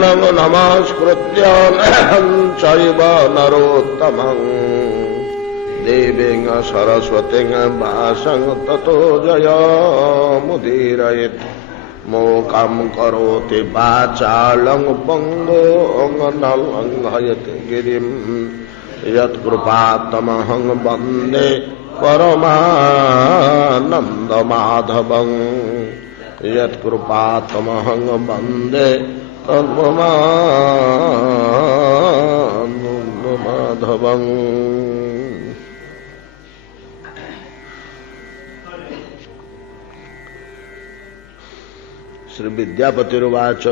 नारायणं नमस्कृत्य चैव नरोत्तमं देवीं सरस्वतीं व्यासं ततो जयमुदीरयेत् मोकं करोति वाचालं पंगुं लङ्घयति गिरिं यत्कृपात्तमहं वन्दे परमानन्दमाधवं यत्कृपात्तमहं वन्दे परमानन्दमाधवं। श्री विद्यापतिर्वाच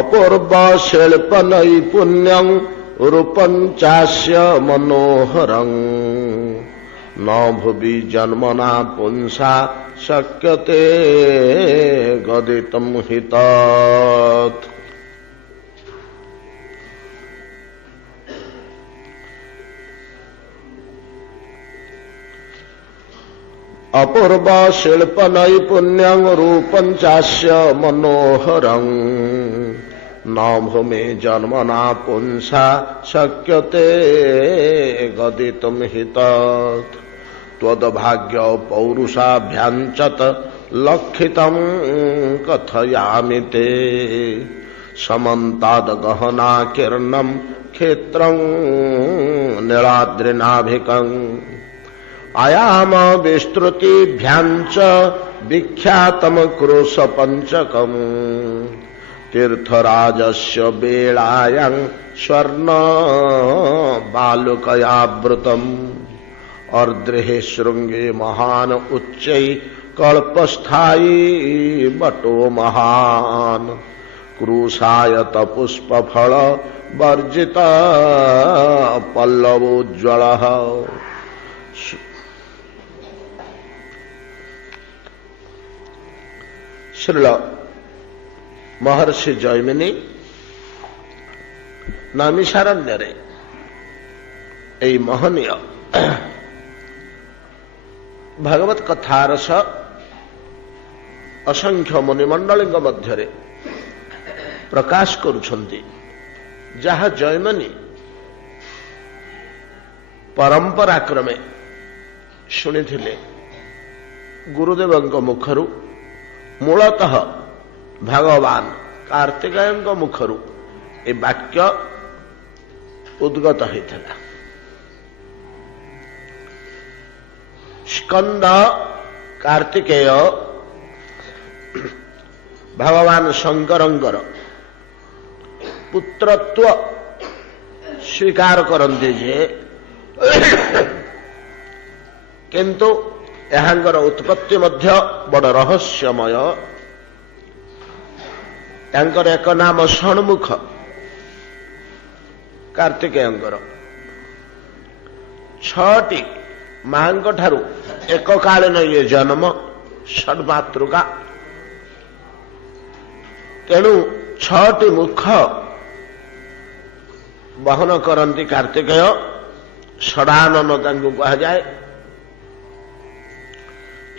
अपूर्व शिल्प नैपुण्यं रूपं चास्य मनोहरं न भुवि जन्मना पुंसा शक्यते गदितं हि तत्। अपूर्व शिल्प नैपुण्यं रूपं चास्य मनोहरं न भूमि जन्मना पुंसा शक्यते गदितुं हि तत्। त्वद्भाग्य पौरुषाभ्याञ्चत् लक्षितं कथयामि ते समन्ताद् गहना किरणं क्षेत्रं नीलाद्रिनाभिकं आयाम विस्तृतिभ्याञ्च विख्यातं क्रोशपञ्चकम् तीर्थराजस्य वेलायां स्वर्ण बालुकयावृतम् अर्द्रे शृंगे महान उच्चै कल्पस्थायी बटो महान क्रूशायत पुष्पफल वर्जित पल्लवोज्ज्वल। श्रील महर्षि जैमिनी नैमिषारण्य महनीय भगवत कथारस असंख्य मुनिमंडल मध्य प्रकाश करुछन्ति जहा जैमिनी परंपरा क्रमे शुणिथिले गुरुदेव मुखरु मूलतः भगवान कार्तिकेय मुखरु ए वाक्य उद्गत होता। स्कंद कार्तिकेय भगवान शंकरंकर पुत्रत्व स्वीकार करते जे किंतु एहांगर उत्पत्ति मध्य बड़ रहस्यमय। तांकर एक नाम षण्मुख कार्तिकेयंकर छटी मां ठारू एक कालीन ये जन्म षड्मातृका तेणु छटी मुख बहन करती कार्तिकेय षडानन तांको कहा जाए।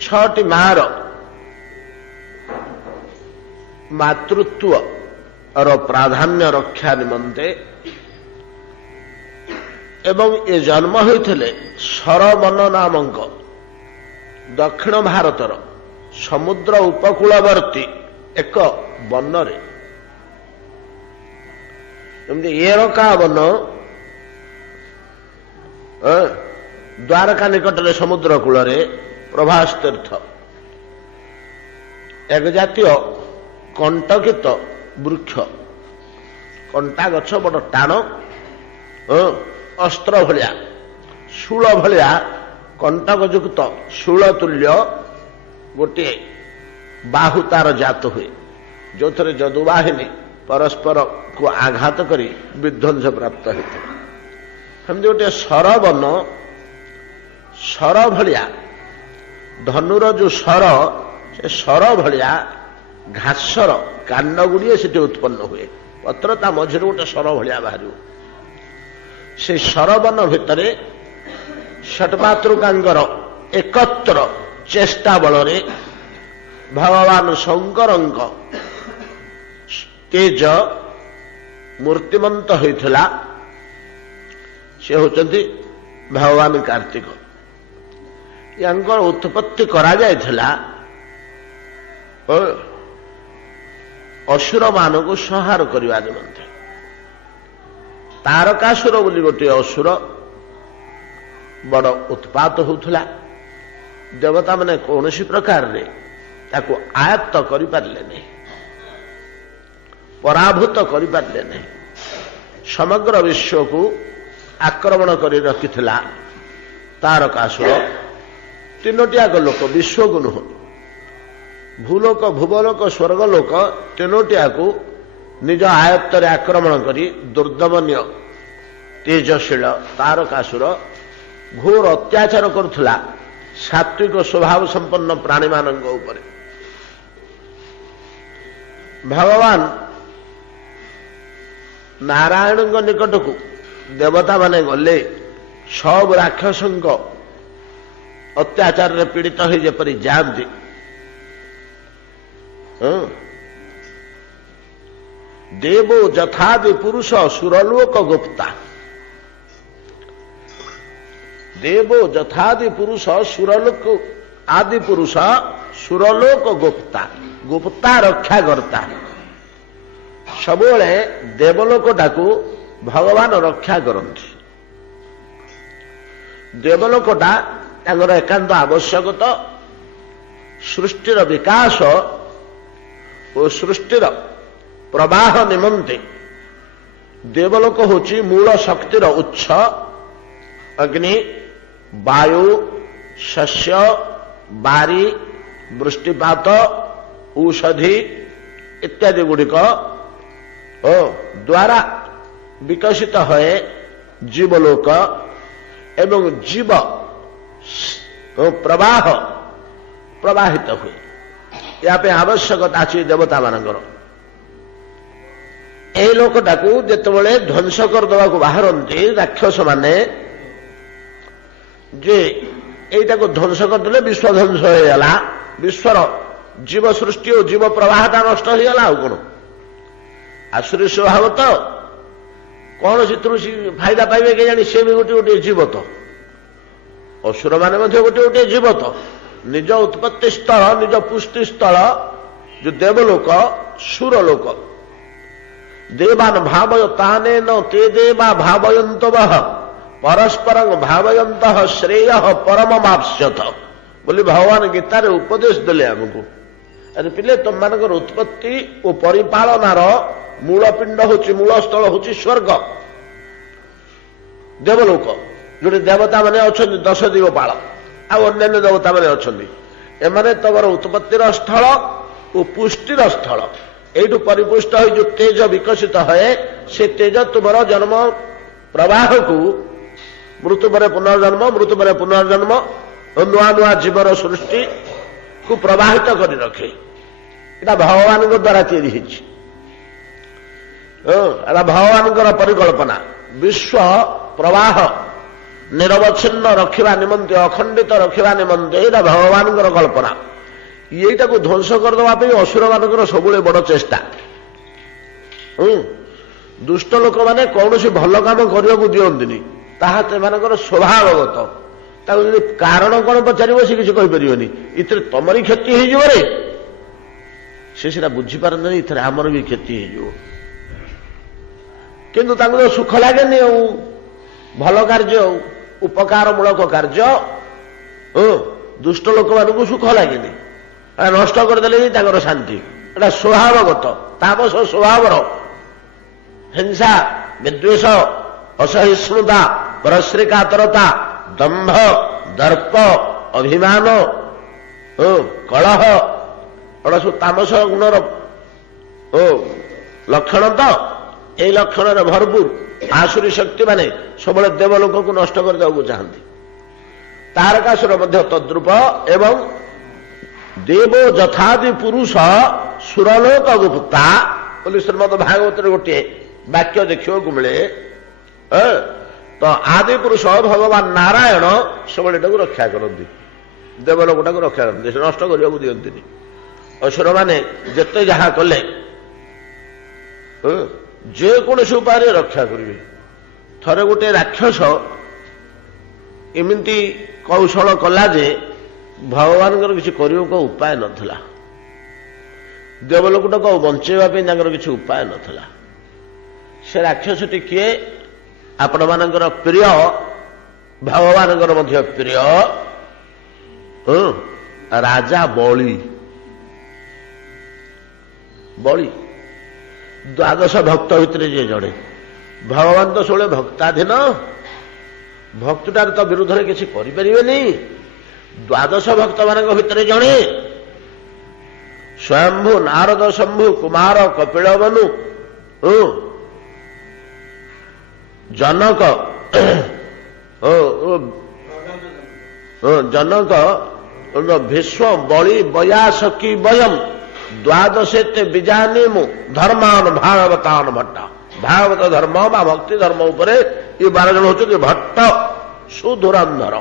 छटी मार मातृत्व और प्राधान्य रक्षा निमंते एवं ये जन्म होते सरवन नामक दक्षिण भारतर समुद्र उपकूलवर्ती एक वन एरका वन द्वारका निकटरे समुद्र कूल प्रभास तीर्थ एक जातीय कंटकित वृक्ष कंटा गछ बड़ टाण अस्त्र भलिया शूल भलिया कंटक युक्त शूल तुल्य गोटे बाहु तार जात हुए जो थे जदुवाहिनी परस्पर को आघात करी विध्वंस प्राप्त होता। हमदी गोटे सरवन सर भलिया धनुर जो सर से सर भलिया घासर कांड गुड़िए से उत्पन्न हुए पत्र ता मझे गोटे सर भलिया बाहर से सरवन भितर षट्मातृकांगर एकत्र चेष्टा बल भगवान शंकर तेज मूर्तिमंत होता से होचंती भगवान कार्तिक। यांकर उत्पत्ति करा जायथिला असुर मान को संहार करने निमंते। तारकासुर बोली गोटे असुर बड़ उत्पात होता। देवता मैंने कौन सी प्रकार रे ताको आयत्त कर पारे नहीं, पराभूत कर पारे नहीं। समग्र विश्व को आक्रमण कर रखी तारकासुर। तीनोटियाक लोक, विश्व को नुह, भूलोक भूवलोक स्वर्गलोक तीनोटिया को निज आयत्त आक्रमण करी दुर्दमनीय तेजशील तारकासुर घोर अत्याचार करुला सात्विक स्वभाव संपन्न प्राणी मानक ऊपर। भगवान नारायण निकट को देवता माने गले सब राक्षस अत्याचार रे पीड़ित हो जपरी जाती। देवो जथादि पुरुष सुरलोक गुप्ता। देवो जथादि पुरुष सुरलोक आदि पुरुष सुरलोक गुप्ता। गुप्ता रक्षा करता। सबुले देवलोकटाकू भगवान रक्षा करती। देवलोकटा तांगर एकांत आवश्यकता सृष्टिर विकास और सृष्टिर प्रवाह निमंते देवलोक होची मूल शक्तिर उच्च। अग्नि, वायु, शस्य, बारी, वृष्टिपात, औषधि इत्यादि गुड़िक द्वारा विकसित है जीवलोक एवं जीव प्रवाह प्रवाहित हुए। या आवश्यकता अच्छी देवता मानकर। यही लोकटाकू जितेबाला ध्वंस करदे बाहरती राक्षस माने जे यहीटा ध्वंस करदे विश्व ध्वंस होगा। विश्वर जीव सृष्टि और जीव प्रवाहटा नष्ट होगा। आ कौन आसुरी स्वभाव तो कौन से फायदा पाइबे के जानी सी भी गोटे गोटे जीव तो। असुर माने गोटे गोटे जीव तो निज उत्पत्ति स्थल निज पुष्टि स्थल जो देवलोक सुरलोक। देवान भावयताने न ते देवा भावयंत परस्पर भावयंत श्रेय परममाप्स्यथ बोली भगवान गीतार उपदेश देले आमको। अरे पिले तुम मानकर उत्पत्ति और परिपालनार मूलपिंड होची मूल स्थल होची स्वर्ग देवलोक जो देवता माने अच्छा 10 दिगपाल अन्य देवता मैंने अच्छा एमाने तमर उत्पत्तिर स्थल और पुष्टिर स्थल। यू परिपुष्ट हो जो तेज विकसित है से तेज तुमर जन्म प्रवाह को मृत्यु पर पुनर्जन्म मृत्यु पर पुनर्जन्म और नुआ नुआ जीवर सृष्टि को प्रवाहित कर रखे। यहाँ भगवान द्वारा या भगवान परिकल्पना। विश्व प्रवाह निरवच्छिन्न रखा निमंते अखंडित रखा निमंते यहाँ भगवान कल्पना। यहीटा को ध्वंस करदे असुर मान सब बड़ चेष्टा। दुष्ट लोक मैंने कौन सी भल कम करने को दिखती ताहा स्वभावगत। कारण कौन पचार सी किसी कहीपरि इतने तमरी क्षति होरे से सीधा बुझीपारती इधर आमर भी क्षति हो सुख लगे भल कार्य उपकारमूलक कार्य दुष्ट लोक मान सुख लगे नष्ट करदे शांति। एटा स्वभावगत तामस स्वभावर हिंसा विद्वेष असहिष्णुता परश्रीकातरता दंभ दर्प अभिमान कलह एटा सब तामस गुणर लक्षण। तो यही लक्षण भरपूर आसुरी शक्ति माने सब देवलोक को नष्ट कर देवाक चाहती। तारकासुर मध्य तद्रूप एवं देवो जथादि पुरुष सुरलोक गुप्ता बोली श्रीमद भागवत गोटे वाक्य देखा मिले। तो आदि पुरुष भगवान नारायण सब रक्षा करती देवलोकटा को रक्षा करते नष्ट करने को दिखती। असुर मैंने जिते जहाँ कले ଯେକୌଣସି ଉପାୟରେ ରକ୍ଷା କରିବେ। ଥରେ ଗୋଟେ ରାକ୍ଷସ ଏମିତି କୌଶଳ କଲା ଯେ ଭଗବାନଙ୍କର କିଛି କରିବାକୁ ଉପାୟ ନଥିଲା, ଦେବଲୋକଟାକୁ ଆଉ ବଞ୍ଚେଇବା ପାଇଁ ତାଙ୍କର କିଛି ଉପାୟ ନଥିଲା। ସେ ରାକ୍ଷସଟି କିଏ? ଆପଣମାନଙ୍କର ପ୍ରିୟ, ଭଗବାନଙ୍କର ମଧ୍ୟ ପ୍ରିୟ ରାଜା ବଳି। ବଳି ଦ୍ୱାଦଶ ଭକ୍ତ ଭିତରେ ଯିଏ ଜଣେ। ଭଗବାନ ତ ସବୁବେଳେ ଭକ୍ତାଧୀନ, ଭକ୍ତଟାର ତ ବିରୁଦ୍ଧରେ କିଛି କରିପାରିବେନି। ଦ୍ୱାଦଶ ଭକ୍ତମାନଙ୍କ ଭିତରେ ଜଣେ ସ୍ୱୟମ୍ଭୁ, ନାରଦ, ଶମ୍ଭୁ, କୁମାର, କପିଳ ବନୁ, ଜନକ, ଜନକ, ଭୀଷ୍ମ, ବଳି, ବୟାସକୀ ବୟମ୍ ଦ୍ୱାଦଶେତେ ବିଜାନୀମୁ ଧର୍ମାନ ଭାଗବତାନ ଭଟ୍ଟ। ଭାଗବତ ଧର୍ମ ବା ଭକ୍ତି ଧର୍ମ ଉପରେ ଏ 12 ଜଣ ହଉଛନ୍ତି ଭଟ୍ଟ, ସୁଧୁରନ୍ଧର।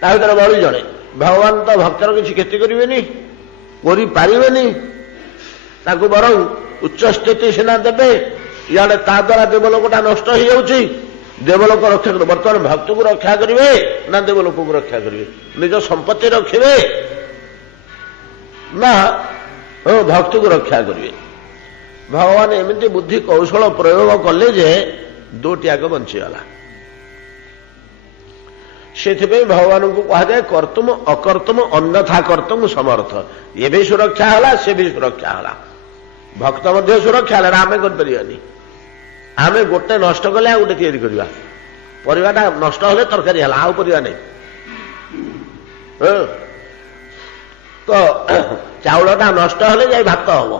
ତା ଭିତରେ ବଳି ଜଣେ। ଭଗବାନ ତ ଭକ୍ତର କିଛି କ୍ଷତି କରିବେନି, କରିପାରିବେନି, ତାକୁ ବରଂ ଉଚ୍ଚ ସ୍ଥିତି ସିନା ଦେବେ। ଇଆଡେ ତା ଦ୍ୱାରା ଦେବଲୋକଟା ନଷ୍ଟ ହେଇଯାଉଛି। ଦେବଲୋକ ରକ୍ଷା କରିବେ। ବର୍ତ୍ତମାନ ଭକ୍ତକୁ ରକ୍ଷା କରିବେ ନା ଦେବଲୋକକୁ ରକ୍ଷା କରିବେ? ନିଜ ସମ୍ପତ୍ତି ରଖିବେ ନା ଭକ୍ତକୁ ରକ୍ଷା କରିବେ? ଭଗବାନ ଏମିତି ବୁଦ୍ଧି କୌଶଳ ପ୍ରୟୋଗ କଲେ ଯେ ଦୁଇଟିଯାକ ବଞ୍ଚିଗଲା। ସେଥିପାଇଁ ଭଗବାନଙ୍କୁ କୁହାଯାଏ କର୍ତ୍ତୁମ ଅକର୍ତ୍ତୁମ ଅନ୍ୟଥା କର୍ତ୍ତୁମ ସମର୍ଥ। ଏ ବି ସୁରକ୍ଷା ହେଲା, ସେ ବି ସୁରକ୍ଷା ହେଲା। ଭକ୍ତ ମଧ୍ୟ ସୁରକ୍ଷା ହେଲା। ଆମେ କରିପାରିବାନି। ଆମେ ଗୋଟେ ନଷ୍ଟ କଲେ ଆଉ ଗୋଟେ ତିଆରି କରିବା। ପରିବାଟା ନଷ୍ଟ ହେଲେ ତରକାରୀ ହେଲା, ଆଉ ପରିବା ନାହିଁ। ତ ଚାଉଳଟା ନଷ୍ଟ ହେଲେ ଯାଇ ଭାତ ହବ।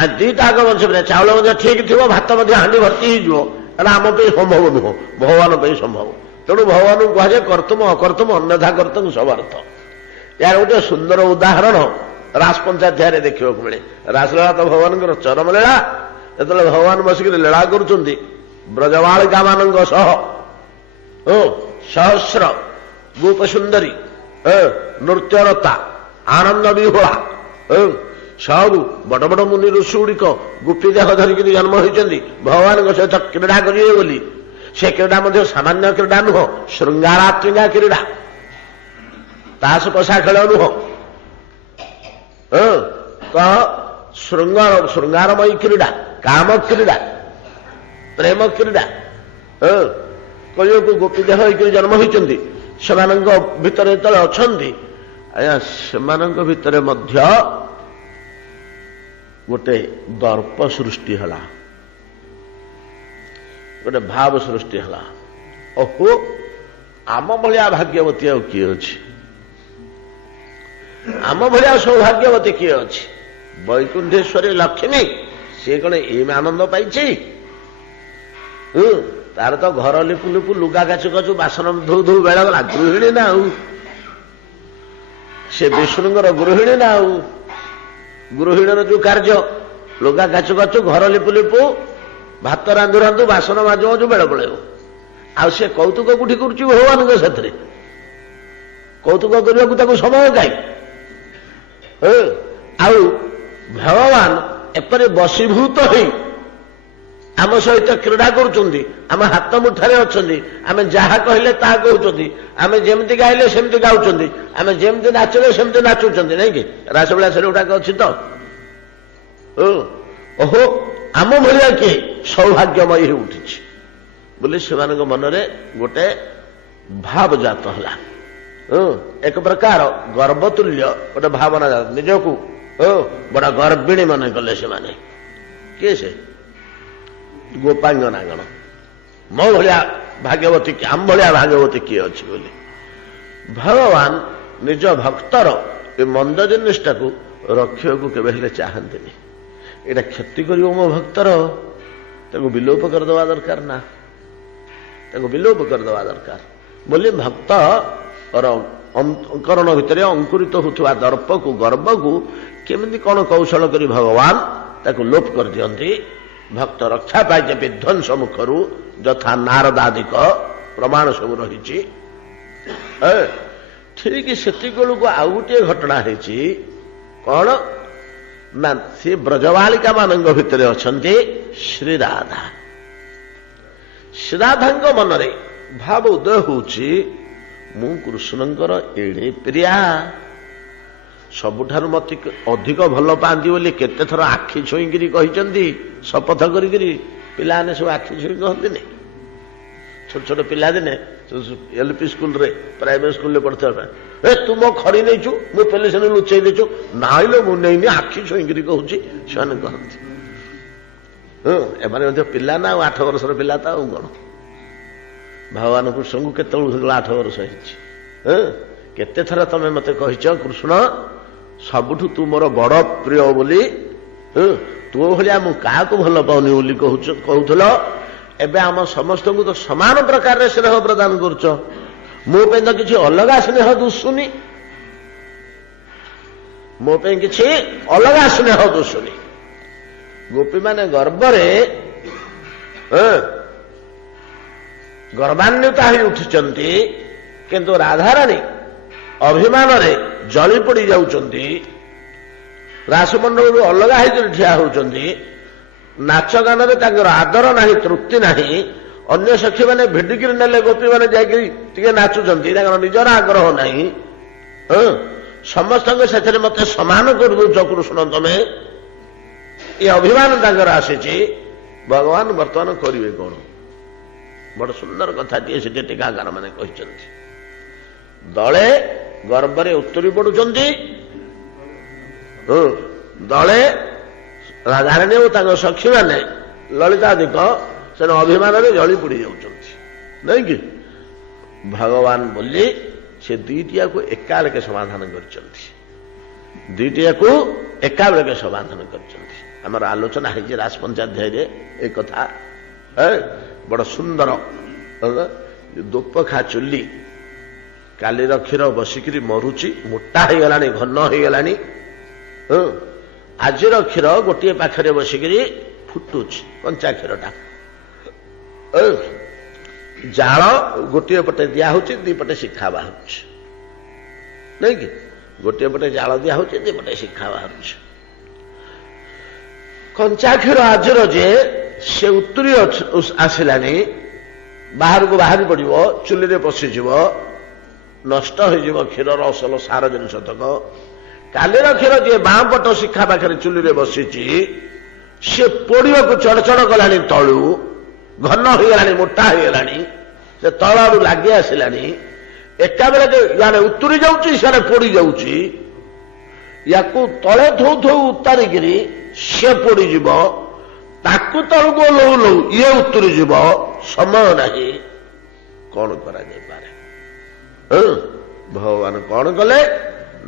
ଆଉ ଦିଟା ଆଗ ବଞ୍ଚିବ। ଚାଉଳ ମଧ୍ୟ ଠିକ ଥିବ, ଭାତ ମଧ୍ୟ ହାଣ୍ଡି ଭର୍ତ୍ତି ହେଇଯିବ। ଏଟା ଆମ ପାଇଁ ସମ୍ଭବ ନୁହଁ, ଭଗବାନ ପାଇଁ ସମ୍ଭବ। ତେଣୁ ଭଗବାନଙ୍କୁ କୁହାଯାଏ କର୍ତ୍ତୁମ ଅକର୍ତ୍ତୁମ ଅନ୍ୟଥା କର୍ତ୍ତୁମ ସମର୍ଥ। ଏହାର ଗୋଟେ ସୁନ୍ଦର ଉଦାହରଣ ରାସ ପଞ୍ଚାଧ୍ୟାୟରେ ଦେଖିବାକୁ ମିଳେ। ରାସଲୀଳା ତ ଭଗବାନଙ୍କର ଚରମ ଲୀଳା। ଯେତେବେଳେ ଭଗବାନ ବସିକିରି ଲୀଳା କରୁଛନ୍ତି ବ୍ରଜବାଳିକା ମାନଙ୍କ ସହ, ସହସ୍ର ଗୋପ ସୁନ୍ଦରୀ, ନୃତ୍ୟରତା, ଆନନ୍ଦ ବିହୁଳା, ସବୁ ବଡ ବଡ ମୁନି ଋଷି ଗୁଡ଼ିକ ଗୋପୀ ଦେହ ଧରିକିରି ଜନ୍ମ ହୋଇଛନ୍ତି ଭଗବାନଙ୍କ ସହିତ କ୍ରୀଡ଼ା କରିବେ ବୋଲି। ସେ କ୍ରୀଡ଼ା ମଧ୍ୟ ସାମାନ୍ୟ କ୍ରୀଡ଼ା ନୁହଁ, ଶୃଙ୍ଗାରାତ୍ମିକା କ୍ରୀଡ଼ା। ତାସ ପଶା ଖେଳ ନୁହଁ, ଶୃଙ୍ଗାରମୟୀ କ୍ରୀଡ଼ା, କାମ କ୍ରୀଡ଼ା, ପ୍ରେମ କ୍ରୀଡ଼ା। କହିବାକୁ ଗୋପୀ ଦେହ ହେଇକରି ଜନ୍ମ ହୋଇଛନ୍ତି। ସେମାନଙ୍କ ଭିତରେ ଯେତେବେଳେ ଅଛନ୍ତି, ଆଜ୍ଞା ସେମାନଙ୍କ ଭିତରେ ମଧ୍ୟ ଗୋଟେ ଦର୍ପ ସୃଷ୍ଟି ହେଲା, ଗୋଟେ ଭାବ ସୃଷ୍ଟି ହେଲା। ଓହୋ, ଆମ ଭଳିଆ ଭାଗ୍ୟବତୀ ଆଉ କିଏ ଅଛି? ଆମ ଭଳିଆ ସୌଭାଗ୍ୟବତୀ କିଏ ଅଛି? ବୈକୁଣ୍ଠେଶ୍ୱରୀ ଲକ୍ଷ୍ମୀ, ସିଏ କଣ ଏଇ ଆନନ୍ଦ ପାଇଛି? ତାର ତ ଘର ଲିପୁ ଲିପୁ, ଲୁଗା କାଚୁ କାଚୁ, ବାସନ ଧୋଉ ଧୋଉ ବେଳ ଗଲା। ଗୃହିଣୀ ନା ଆଉ, ସେ ବିଷ୍ଣୁଙ୍କର ଗୃହିଣୀ ନା ଆଉ। ଗୃହିଣୀର ଯୋଉ କାର୍ଯ୍ୟ, ଲୁଗା କାଚୁ କାଚୁ, ଘର ଲିପୁ ଲିପୁ, ଭାତ ରାନ୍ଧୁ ରାନ୍ଧୁ, ବାସନ ମାଜୁ ମାଜୁ ବେଳ ପଳେଇବ। ଆଉ ସେ କୌତୁକ କୋଉଠି କରୁଛି ଭଗବାନଙ୍କ ସାଥିରେ? କୌତୁକ କରିବାକୁ ତାକୁ ସମୟ କାହିଁ? ଆଉ ଭଗବାନ ଏପରି ବଶୀଭୂତ ହେଇ ଆମ ସହିତ କ୍ରୀଡ଼ା କରୁଛନ୍ତି। ଆମ ହାତ ମୁଠାରେ ଅଛନ୍ତି। ଆମେ ଯାହା କହିଲେ ତାହା କହୁଛନ୍ତି। ଆମେ ଯେମିତି ଗାଇଲେ ସେମିତି ଗାଉଛନ୍ତି। ଆମେ ଯେମିତି ନାଚିଲେ ସେମିତି ନାଚୁଛନ୍ତି, ନାଇଁ କି? ରାସବିଳାସରେ ଗୁଡାକ ଅଛି ତ। ଓହୋ, ଆମ ଭଳିଆ କିଏ ସୌଭାଗ୍ୟମୟ ହେଇ ଉଠିଛି ବୋଲି ସେମାନଙ୍କ ମନରେ ଗୋଟେ ଭାବ ଜାତ ହେଲା। ଏକ ପ୍ରକାର ଗର୍ବତୁଲ୍ୟ ଗୋଟେ ଭାବନା ଜାତ। ନିଜକୁ ବଡ ଗର୍ବିଣୀ ମନେ କଲେ ସେମାନେ। କିଏ ସେ? ଗୋପାଙ୍ଗନାଗଣ। ମୋ ଭଳିଆ ଭାଗ୍ୟବତୀ, ଆମ ଭଳିଆ ଭାଗ୍ୟବତୀ କିଏ ଅଛି ବୋଲି ଭଗବାନ ନିଜ ଭକ୍ତର ଏ ମନ୍ଦ ଜିନିଷଟାକୁ ରଖିବାକୁ କେବେ ହେଲେ ଚାହାନ୍ତିନି। ଏଇଟା କ୍ଷତି କରିବ ମୋ ଭକ୍ତର, ତାକୁ ବିଲୋପ କରିଦେବା ଦରକାର ନା, ତାକୁ ବିଲୋପ କରିଦେବା ଦରକାର ବୋଲି ଭକ୍ତର ଅନ୍ତଃକରଣ ଭିତରେ ଅଙ୍କୁରିତ ହେଉଥିବା ଦର୍ପକୁ, ଗର୍ବକୁ କେମିତି କଣ କୌଶଳ କରି ଭଗବାନ ତାକୁ ଲୋପ କରିଦିଅନ୍ତି। ଭକ୍ତ ରକ୍ଷା ପାଇছে ବିଧ୍ୱଂସ ମୁଖରୁ, ଯଥା ନାରଦାଦିକ ପ୍ରମାଣ ସବୁ ରହିଛି। ଠିକ ସେତିକି ବେଳକୁ ଆଉ ଗୋଟିଏ ଘଟଣା ହେଇଛି। କଣ ନା ସେ ବ୍ରଜବାଳିକା ମାନଙ୍କ ଭିତରେ ଅଛନ୍ତି ଶ୍ରୀରାଧା। ଶ୍ରୀରାଧାଙ୍କ ମନରେ ଭାବ ଉଦୟ ହଉଛି ମୁଁ କୃଷ୍ଣଙ୍କର ଏଡେ ପ୍ରିୟା, ସବୁଠାରୁ ମତେ ଅଧିକ ଭଲ ପାଆନ୍ତି ବୋଲି କେତେଥର ଆଖି ଛୁଇଁକିରି କହିଛନ୍ତି, ଶପଥ କରିକିରି। ପିଲାମାନେ ସବୁ ଆଖି ଛୁଇଁ କହନ୍ତିନି, ଛୋଟ ଛୋଟ ପିଲାଦିନେ ଏଲପି ସ୍କୁଲରେ ପ୍ରାଇମେରୀ ସ୍କୁଲରେ ପଢୁଥିବା, ତୁ ମୋ ଖରି ନେଇଛୁ, ମୁଁ ପେଲିସନ ଲୁଚେଇ ଦେଇଛୁ। ନାଇଲେ ମୁଁ ନେଇନି, ଆଖି ଛୁଇଁକିରି କହୁଛି, ସେମାନେ କହନ୍ତି। ଏମାନେ ମଧ୍ୟ ପିଲା ନା, ଆଉ 8 ବର୍ଷର ପିଲା ତ ଆଉ କଣ। ଭଗବାନ କୃଷ୍ଣଙ୍କୁ କେତେବେଳକୁ 8 ବର୍ଷ ହେଇଛି। କେତେଥର ତମେ ମତେ କହିଛ କୃଷ୍ଣ ସବୁଠୁ ତୁ ମୋର ବଡ ପ୍ରିୟ ବୋଲି, ତୋ ଭଳିଆ ମୁଁ କାହାକୁ ଭଲ ପାଉନି ବୋଲି କହୁଥିଲ। ଏବେ ଆମ ସମସ୍ତଙ୍କୁ ତ ସମାନ ପ୍ରକାରରେ ସ୍ନେହ ପ୍ରଦାନ କରୁଛ, ମୋ ପାଇଁ ତ କିଛି ଅଲଗା ସ୍ନେହ ଦୁଶୁନି, ମୋ ପାଇଁ କିଛି ଅଲଗା ସ୍ନେହ ଦୁଶୁନି। ଗୋପୀମାନେ ଗର୍ବରେ ଗର୍ବାନ୍ୱିତା ହୋଇ ଉଠିଛନ୍ତି, କିନ୍ତୁ ରାଧାରାଣୀ ଅଭିମାନରେ ଜଳି ପଡି ଯାଉଛନ୍ତି, ରାସମଣ୍ଡଳରୁ ଅଲଗା ହେଇକରି ଠିଆ ହେଉଛନ୍ତି। ନାଚ ଗାନରେ ତାଙ୍କର ଆଦର ନାହିଁ, ତୃପ୍ତି ନାହିଁ। ଅନ୍ୟ ସଖୀମାନେ ଭିଡ଼ିକିରି ନେଲେ ଗୋପୀମାନେ ଯାଇକି ଟିକେ ନାଚୁଛନ୍ତି, ତାଙ୍କର ନିଜର ଆଗ୍ରହ ନାହିଁ। ସମସ୍ତଙ୍କ ସେଥିରେ ମତେ ସମାନ କରିଦେଉଛ କୃଷ୍ଣ ତମେ, ଏ ଅଭିମାନ ତାଙ୍କର ଆସିଛି। ଭଗବାନ ବର୍ତ୍ତମାନ କରିବେ କଣ? ବଡ ସୁନ୍ଦର କଥାଟିଏ ସେଠି ଟୀକାକାର ମାନେ କହିଛନ୍ତି। ଦଳେ ଗର୍ବରେ ଉତ୍ତରି ପଡୁଛନ୍ତି, ଦଳେ ରାଧାରାଣୀ ଓ ତାଙ୍କ ସଖୀମାନେ ଲଳିତାଧିକ ସେ ଅଭିମାନରେ ଜଳି ପୋଡ଼ି ଯାଉଛନ୍ତି, ନାଇଁ କି? ଭଗବାନ ବୋଲି ସେ ଦୁଇଟିଆକୁ ଏକାବେଳକେ ସମାଧାନ କରିଛନ୍ତି, ଦୁଇଟିଆକୁ ଏକାବେଳକେ ସମାଧାନ କରିଛନ୍ତି। ଆମର ଆଲୋଚନା ହେଇଛି ରାସପଞ୍ଚାଧ୍ୟାୟରେ ଏ କଥା। ବଡ ସୁନ୍ଦର ଦୋପଖା ଚୁଲି, କାଲିର କ୍ଷୀର ବସିକିରି ମରୁଛି, ମୋଟା ହେଇଗଲାଣି, ଘନ ହେଇଗଲାଣି। ଆଜିର କ୍ଷୀର ଗୋଟିଏ ପାଖରେ ବସିକିରି ଫୁଟୁଛି, କଞ୍ଚା କ୍ଷୀରଟା। ଜାଳ ଗୋଟିଏ ପଟେ ଦିଆ ହଉଛି, ଦି ପଟେ ଶିଖା ବାହାରୁଛି, ନାଇଁ କି? ଗୋଟିଏ ପଟେ ଜାଳ ଦିଆ ହଉଛି, ଦି ପଟେ ଶିଖା ବାହାରୁଛି। କଞ୍ଚା କ୍ଷୀର ଆଜିର ଯେ ସେ ଉତ୍ତୁରି ଆସିଲାଣି, ବାହାରକୁ ବାହାରି ପଡିବ, ଚୁଲିରେ ପଶିଯିବ, ନଷ୍ଟ ହେଇଯିବ କ୍ଷୀରର ଅସଲ ସାର ଜିନିଷ ତକ। କାଲିର କ୍ଷୀର ଯିଏ ବାଁ ପଟ ଶିଖା ପାଖରେ ଚୁଲିରେ ବସିଛି, ସେ ପୋଡ଼ିବାକୁ ଚଡ଼ଚଡ଼ କଲାଣି, ତଳୁ ଘନ ହେଇଗଲାଣି, ମୋଟା ହେଇଗଲାଣି, ସେ ତଳ ଆଡୁ ଲାଗି ଆସିଲାଣି। ଏକାବେଳେ ଇଆଡେ ଉତ୍ତୁରି ଯାଉଛି, ସିଆଡେ ପୋଡ଼ି ଯାଉଛି। ୟାକୁ ତଳେ ଥଉ ଥଉ ଉତାରିକିରି ସେ ପୋଡ଼ିଯିବ, ତାକୁ ତଳକୁ ଓହ୍ଲଉ ଓହ୍ଲଉ ଇଏ ଉତ୍ତୁରି ଯିବ, ସମୟ ନାହିଁ। କଣ କରାଯାଇପାରେ? ଭଗବାନ କଣ କଲେ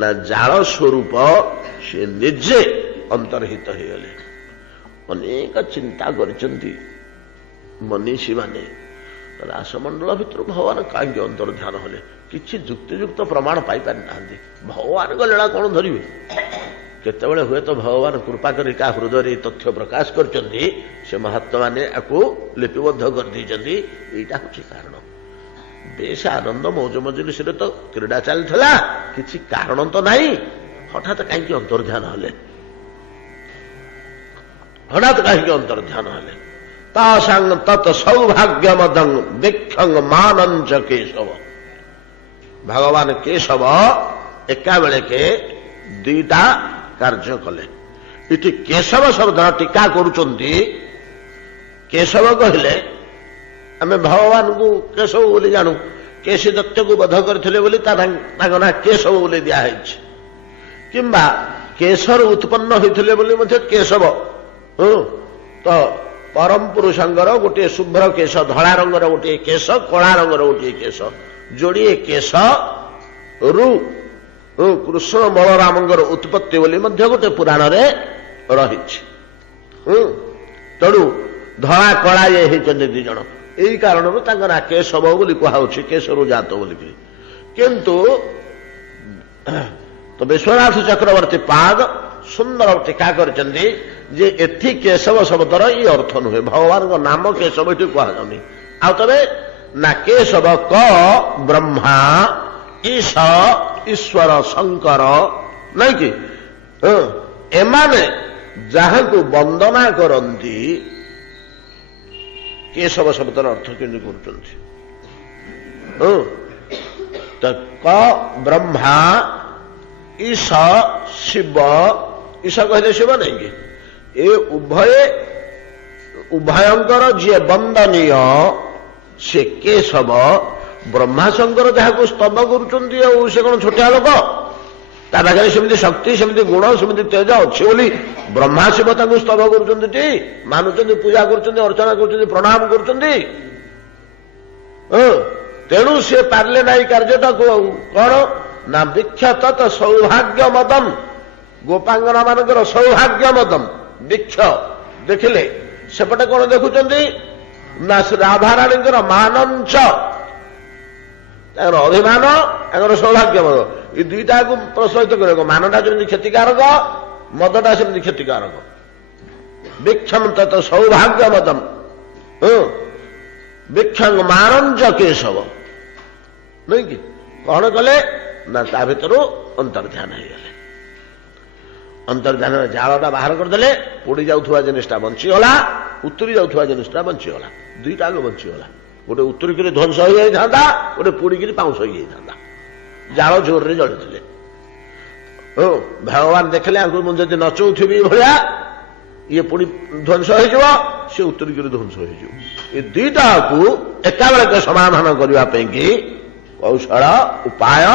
ନା ଜାଳ ସ୍ୱରୂପ ସେ ନିଜେ ଅନ୍ତର୍ହିତ ହେଇଗଲେ। ଅନେକ ଚିନ୍ତା କରିଛନ୍ତି ମନୀଷୀ ମାନେ, ରାସମଣ୍ଡଳ ଭିତରୁ ଭଗବାନ କାହିଁକି ଅନ୍ତର୍ଧ୍ୟାନ ହେଲେ? କିଛି ଯୁକ୍ତିଯୁକ୍ତ ପ୍ରମାଣ ପାଇପାରି ନାହାନ୍ତି। ଭଗବାନଙ୍କ ଲୀଳା କଣ ଧରିବେ? କେତେବେଳେ ହୁଏତ ଭଗବାନ କୃପା କରି କାହା ହୃଦୟରେ ତଥ୍ୟ ପ୍ରକାଶ କରିଛନ୍ତି, ସେ ମହାତ୍ମାମାନେ ୟାକୁ ଲିପିବଦ୍ଧ କରିଦେଇଛନ୍ତି। ଏଇଟା ହଉଛି କାରଣ। ବେଶ ଆନନ୍ଦ ମୌଜ ମଜଲିସରେ ତ କ୍ରୀଡ଼ା ଚାଲିଥିଲା, କିଛି କାରଣ ତ ନାହିଁ। ହଠାତ୍ କାହିଁକି ଅନ୍ତର୍ଧ୍ୟାନ ହେଲେ? ହଠାତ୍ କାହିଁକି ଅନ୍ତର୍ଧ୍ୟାନ ହେଲେ? ତା ସାଙ୍ଗ ତତ୍ ସୌଭାଗ୍ୟ ମଦଂ ଦୀକ୍ଷଂ ମାନଞ୍ଚ କେଶବ। ଭଗବାନ କେଶବ ଏକାବେଳକେ ଦିଟା କାର୍ଯ୍ୟ କଲେ। ଏଠି କେଶବ ଶବ୍ଦ ଟୀକା କରୁଛନ୍ତି। କେଶବ କହିଲେ ଆମେ ଭଗବାନଙ୍କୁ କେଶବ ବୋଲି ଜାଣୁ, କେଶୀ ଦତ୍ତକୁ ବଧ କରିଥିଲେ ବୋଲି ତାଙ୍କ ନାଁ କେଶବ ବୋଲି ଦିଆହେଇଛି। କିମ୍ବା କେଶରୁ ଉତ୍ପନ୍ନ ହୋଇଥିଲେ ବୋଲି ମଧ୍ୟ କେଶବ। ତ ପରମ ପୁରୁଷଙ୍କର ଗୋଟିଏ ଶୁଭ୍ର କେଶ, ଧଳା ରଙ୍ଗର ଗୋଟିଏ କେଶ, କଳା ରଙ୍ଗର ଗୋଟିଏ କେଶ, ଯୋଡ଼ିଏ କେଶ ରୁ କୃଷ୍ଣ ବଳରାମଙ୍କର ଉତ୍ପତ୍ତି ବୋଲି ମଧ୍ୟ ଗୋଟେ ପୁରାଣରେ ରହିଛି। ତେଣୁ ଧଳା କଳା ଇଏ ହେଇଛନ୍ତି ଦି ଜଣ। ଏଇ କାରଣରୁ ତାଙ୍କ ନାଁ କେଶବ ବୋଲି କୁହାଉଛି, କେଶରୁ ଜାତ ବୋଲିକି। କିନ୍ତୁ ତ ବିଶ୍ୱନାଥ ଚକ୍ରବର୍ତ୍ତୀ ପାଦ ସୁନ୍ଦର ଟୀକା କରିଛନ୍ତି ଯେ ଏଠି କେଶବ ଶବ୍ଦର ଇ ଅର୍ଥ ନୁହେଁ, ଭଗବାନଙ୍କ ନାମ କେଶବ ଏଠି କୁହାଯାଉନି। ଆଉ ତବେ ନା କେଶବ କ ବ୍ରହ୍ମା ଈଶ ईश्वर शंकर नहीं कि एमाने जहां को वंदना करती केशव शब्दर अर्थ केन्द्र कर ब्रह्मा ईश शिव ईश कहले शिव नहीं कि ए उभयंकर जी वंदनीय से केशव ब्रह्मा शंकर जहाँ स्तव कर कौन छोटिया लोक ता पाखे सेमती शक्ति सेमती गुण सेमती तेज अच्छी बोली ब्रह्मा शिव स्तव कर मानुंट पूजा करचना कर प्रणाम कर तेणु सी पारे ना कार्यटा को कौन ना वीक्ष तत् सौभाग्य मदम गोपांगना मानकर सौभाग्य मदम वीक्ष देखिले सेपटे कौन देखुं ना राधाराणी मानंच अभिमान सौभाग्य मद ये दुईटा को प्रोत्साहित कर मानटा जमी क्षतिकारक मदटा सेमती क्षतिकारक वीक्षम तत् सौभाग्य मदम वीक्षंग मानंच केशव नहीं कि कौन कले ना ता भर अंतर्ध्यान हो गले अंतर्ध्यान जालटा बाहर करदे पोड़ी जाऊा जिनिसटा बंचीगला उतरी जाऊा जिनिसटा बंचीगला दुईटा बंचीगला गोटे उतरिक ध्वंस हो जाता गोटे पोड़िक पाउंस हो जाता जाल जोर रे जड़ी भगवान देखले मुझे नचौथी भाया ये पुणी ध्वंस हो उत्तरिक ध्वंस हो दुईटा को एका बेलके समाधान करने की कौशल उपाय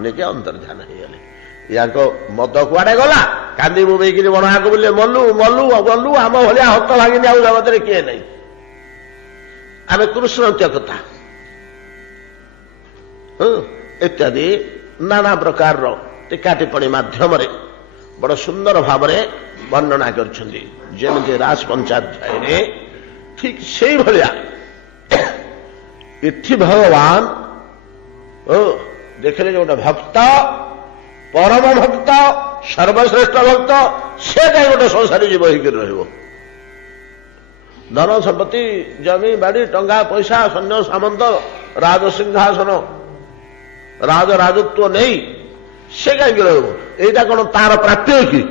निजे अंतर्ध्यान हो गले या मद कुआड़े गला कांदी बुबेक बणा को बोले मलु मलु मलु आम भाया हत भागिनी आउ जगत किए नहीं आम कृष्ण त्यक्ता इत्यादि नाना प्रकार टीका टिप्पणी माध्यम बड़ सुंदर भाव वर्णना करछन्ति जेमति रास पंचाध्याय ठीक से भलिया इथि भगवान देखले गोटे भक्त परम भक्त सर्वश्रेष्ठ भक्त से कहीं गोटे संसारी जीव होकर रहिबो धन संपत्ति जमी बाड़ी टंगा पैसा सैन्य सामंत राज सिंहासन राज राजत्व नहीं से कहीं रहा कौन तार प्राप्य कि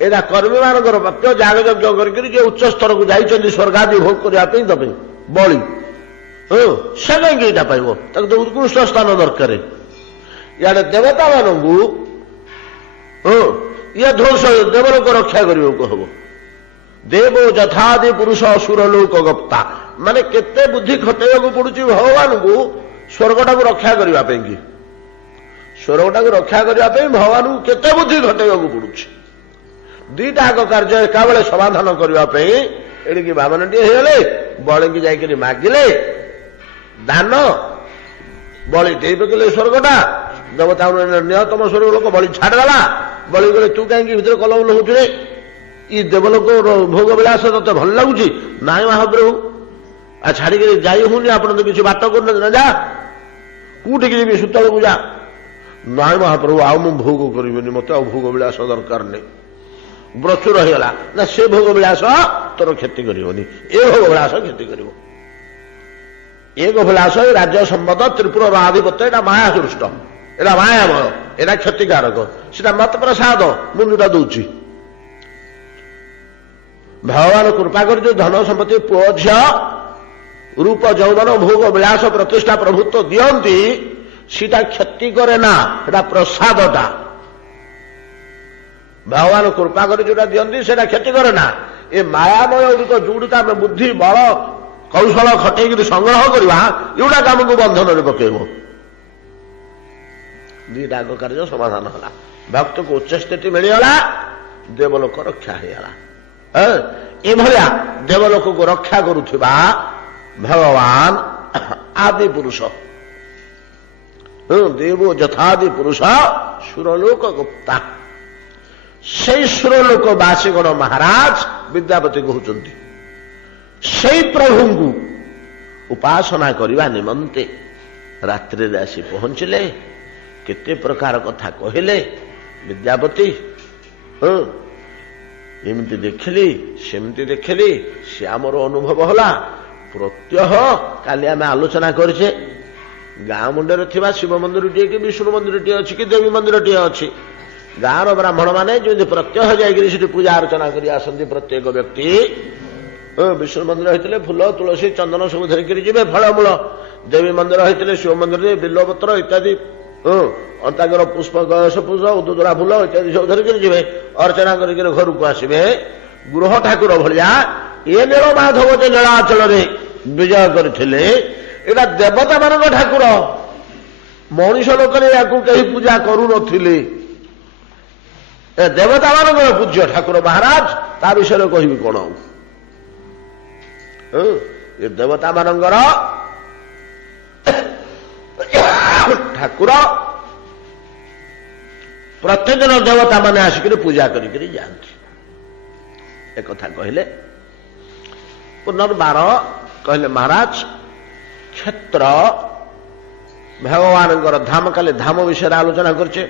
एटा कर्मी मानकर प्राप्य जाग यज्ञ करके उच्च स्तर को जाइए स्वर्गादि भोग करने बली से कहीं पाइब तो उत्कृष्ट स्थान दरकार इे देवता मानू ये ध्वंस देवलोक रक्षा करने को हम देव जथादि पुरुष असुरलोक गप्ता माने केते बुद्धि खटेगा पड़ू भगवान को स्वर्गटा को रक्षा करने की स्वर्गटा को रक्षा करने भगवान को केते बुद्धि खटेगा पड़ू दुईटा कार्य एका बेले समाधान करने एणिकी बामनटी होगले बड़ी जाकि मागिले दान बलि दे पकड़े स्वर्गटा देवता निहतम स्वर्ग लोक बलि छाड़गला बलि गले तू कहीं भर कलम लहुचुरे ये देवलोक भोग विलास ते भल लगुच नाई महाप्रभु आ छाड़ी जाई हूँ आप किसी बाट कर जा कौटिक जी सुतल को जा नाई महाप्रभु आउ मु भोग करी मत आ भोग विलास दरकार नहीं प्रचुर होगा ना से भोग विलास तोर क्षति करनी ए भोग विलास क्षति कर एक विलास राज्य संपद त्रिपुर आधिपत्य यहाँ माया सृष्ट एटा मायामय एटा क्षतिकारक सीटा मत प्रसाद मुंडा दूची भगवान कृपा कर जो धन संपत्ति पुओ झी रूप यौवन भोग विलास प्रतिष्ठा प्रभुत्व दियंती सीटा क्षति करे ना एटा प्रसादटा भगवान कृपा कर जो दियंती सेटा क्षति करे ना ये मायामय गुड़िक जोड़िका बुद्धि बल कौशल खटे संग्रह करवा एगुड़ा आमको बंधन में पकेब दुईटा कार्य समाधान है भक्त को उच्च स्थिति मिलगला देवलोक रक्षा होगा एभलिया देवलोक को रक्षा करुवा भगवान आदि पुरुष देवो जथादि पुरुष सुरलोक गुप्ता से सुरलोकवासी गण महाराज विद्यापति कहते से प्रभु को उपासना करने निमंते रात्रि आसी पहुंचले केते प्रकार कथा कहले विद्यापति एमती देखली सेमती देखली से आमर अनुभव होला प्रत्यह काली आम आलोचना करछे ଗାଁ ମୁଣ୍ଡରେ ଥିବା ଶିବ ମନ୍ଦିରଟିଏ କି ବିଷ୍ଣୁ ମନ୍ଦିରଟିଏ ଅଛି କି ଦେବୀ ମନ୍ଦିରଟିଏ ଅଛି, ଗାଁର ବ୍ରାହ୍ମଣ ମାନେ ଯେମିତି ପ୍ରତ୍ୟହ ଯାଇକରି ସେଠି ପୂଜା ଅର୍ଚ୍ଚନା କରି ଆସନ୍ତି ପ୍ରତ୍ୟେକ ବ୍ୟକ୍ତି। ବିଷ୍ଣୁ ମନ୍ଦିର ହେଇଥିଲେ ଫୁଲ ତୁଳସୀ ଚନ୍ଦନ ସବୁ ଧରିକିରି ଯିବେ, ଫଳମୂଳ। ଦେବୀ ମନ୍ଦିର ହେଇଥିଲେ ଶିବ ମନ୍ଦିରରେ ବିଲ୍ୱପତ୍ର ଇତ୍ୟାଦି ତାଙ୍କର ପୁଷ୍ପ ଗୟସ ପୁଷ୍ପ ଉଦୁଦରା ଫୁଲ ଇତ୍ୟାଦି ସବୁ ଧରିକିରି ଯିବେ, ଅର୍ଚ୍ଚନା କରିକିରି ଘରକୁ ଆସିବେ। ଗୃହ ଠାକୁର ଭଳିଆ ଏ ନୀଳ ମାଧବ ଯେ ନୀଳାଚଳରେ ବିଜୟ କରିଥିଲେ, ଏଇଟା ଦେବତା ମାନଙ୍କ ଠାକୁର। ମଣିଷ ଲୋକରେ ୟାକୁ କେହି ପୂଜା କରୁନଥିଲେ। ଏ ଦେବତା ମାନଙ୍କର ପୂଜ୍ୟ ଠାକୁର ମହାରାଜ, ତା ବିଷୟରେ କହିବି କଣ ଆଉ। ଏ ଦେବତା ମାନଙ୍କର ଠାକୁର, ପ୍ରତ୍ୟେକ ଦିନ ଦେବତା ମାନେ ଆସିକରି ପୂଜା କରିକରି ଯାଆନ୍ତି। ଏକଥା କହିଲେ। ପୁନର୍ବାର କହିଲେ ମହାରାଜ କ୍ଷେତ୍ର ଭଗବାନଙ୍କର ଧାମ, କାଲି ଧାମ ବିଷୟରେ ଆଲୋଚନା କରୁଛେ।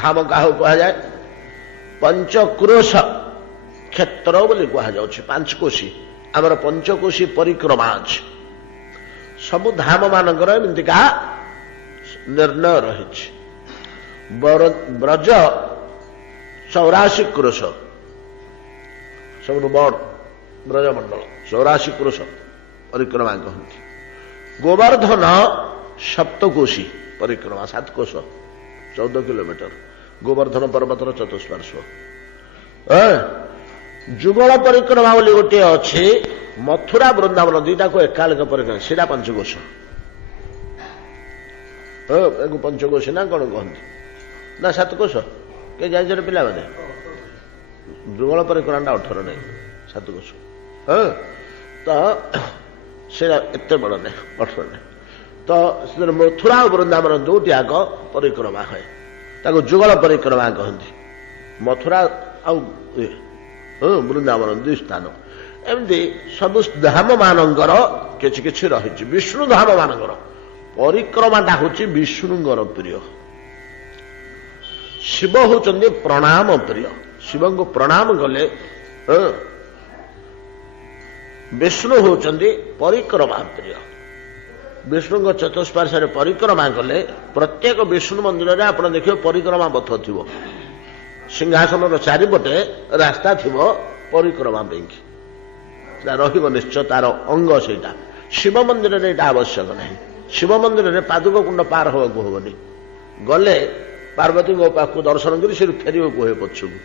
ଧାମ କାହାକୁ କୁହାଯାଏ? ପଞ୍ଚକ୍ରୋଶ କ୍ଷେତ୍ର ବୋଲି କୁହାଯାଉଛି। ପାଞ୍ଚକୋଶୀ, ଆମର ପଞ୍ଚକୋଶୀ ପରିକ୍ରମା ଅଛି। ସବୁ ଧାମ ମାନଙ୍କର ଏମିତିକା ନିର୍ଣ୍ଣୟ ରହିଛି। ବ୍ରଜ 84 କ୍ରୋଶ, ସବୁଠୁ ବଡ଼ ବ୍ରଜମଣ୍ଡଳ 84 କ୍ରୋଶ ପରିକ୍ରମା କହନ୍ତି। ଗୋବର୍ଦ୍ଧନ ସପ୍ତକୋଶୀ ପରିକ୍ରମା 7 କୋଶ 14 କିଲୋମିଟର, ଗୋବର୍ଦ୍ଧନ ପର୍ବତର ଚତୁଃପାର୍ଶ୍ୱ। ଯୁଗଳ ପରିକ୍ରମା ବୋଲି ଗୋଟିଏ ଅଛି, ମଥୁରା ବୃନ୍ଦାବନ ଦିଟାକୁ ଏକାଲେଖ ପରିକ୍ରମା, ସେଇଟା 5 କୋଶ। ପଞ୍ଚକୋଶୀ ନା କଣ କହନ୍ତି ନା 7 କୋଶ? କେ ଯାଇଛନ୍ତି ପିଲାମାନେ? ଯୁଗଳ ପରିକ୍ରମାଟା 18 ନାହିଁ, 7 କୋଶ। ତ ସେଇଟା ଏତେ ବଡ଼ ନାହିଁ, 18 ନାହିଁ। ତ ମଥୁରା ଓ ବୃନ୍ଦାବନ ଦୁଇଟି ଆଗ ପରିକ୍ରମା ହୁଏ, ତାକୁ ଯୁଗଳ ପରିକ୍ରମା କହନ୍ତି। ମଥୁରା ଆଉ ବୃନ୍ଦାବନ 2 ସ୍ଥାନ। ଏମିତି ସବୁ ଧାମ ମାନଙ୍କର କିଛି କିଛି ରହିଛି। ବିଷ୍ଣୁ ଧାମ ମାନଙ୍କର ପରିକ୍ରମାଟା ହେଉଛି ବିଷ୍ଣୁଙ୍କର ପ୍ରିୟ। ଶିବ ହେଉଛନ୍ତି ପ୍ରଣାମ ପ୍ରିୟ। ଶିବଙ୍କୁ ପ୍ରଣାମ କଲେ ବିଷ୍ଣୁ ହେଉଛନ୍ତି ପରିକ୍ରମା ପ୍ରିୟ। ବିଷ୍ଣୁଙ୍କ ଚତୁଃପାର୍ଶ୍ୱରେ ପରିକ୍ରମା କଲେ, ପ୍ରତ୍ୟେକ ବିଷ୍ଣୁ ମନ୍ଦିରରେ ଆପଣ ଦେଖିବେ ପରିକ୍ରମା ପଥ ଥିବ, ସିଂହାସନର ଚାରିପଟେ ରାସ୍ତା ଥିବ ପରିକ୍ରମା ପାଇଁକି। ସେଟା ରହିବ ନିଶ୍ଚୟ, ତାର ଅଙ୍ଗ ସେଇଟା। ଶିବ ମନ୍ଦିରରେ ଏଇଟା ଆବଶ୍ୟକ ନାହିଁ। ଶିବ ମନ୍ଦିରରେ ପାଦୁକ କୁଣ୍ଡ ପାର ହେବାକୁ ହବନି। ଗଲେ ପାର୍ବତୀଙ୍କ ପାଖକୁ ଦର୍ଶନ କରି ସେଠୁ ଫେରିବାକୁ ହୁଏ ପଛକୁ,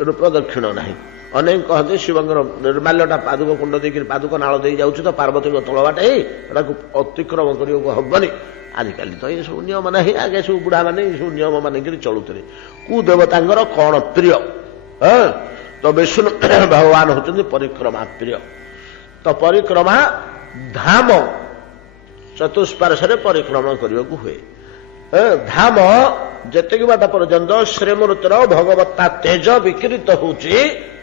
ଏଠୁ ପ୍ରଦକ୍ଷିଣ ନାହିଁ। ଅନେକ କହନ୍ତି ଶିବଙ୍କର ନିର୍ମାଲ୍ୟଟା ପାଦୁକ କୁଣ୍ଡ ଦେଇକରି ପାଦୁକ ନାଳ ଦେଇ ଯାଉଛି, ତ ପାର୍ବତୀଙ୍କ ତଳବାଟେ ଏଟାକୁ ଅତିକ୍ରମ କରିବାକୁ ହବନି। ଆଜିକାଲି ତ ଏସବୁ ନିୟମ ନାହିଁ, ଆଗେ ସବୁ ବୁଢ଼ାମାନେ ଏସବୁ ନିୟମ ମାନିକରି ଚଳୁଥିଲେ। କୋଉ ଦେବତାଙ୍କର କଣ ପ୍ରିୟ? ତ ବିଷ୍ଣୁ ଭଗବାନ ହେଉଛନ୍ତି ପରିକ୍ରମା ପ୍ରିୟ। ତ ପରିକ୍ରମା ଧାମ ଚତୁଃପାର୍ଶ୍ୱରେ ପରିକ୍ରମା କରିବାକୁ ହୁଏ। ଧାମ ଯେତିକି ବାଟ ପର୍ଯ୍ୟନ୍ତ ଶ୍ରୀମୂର୍ତ୍ତିର ଭଗବତ୍ତା ତେଜ ବିକୃତ ହେଉଛି,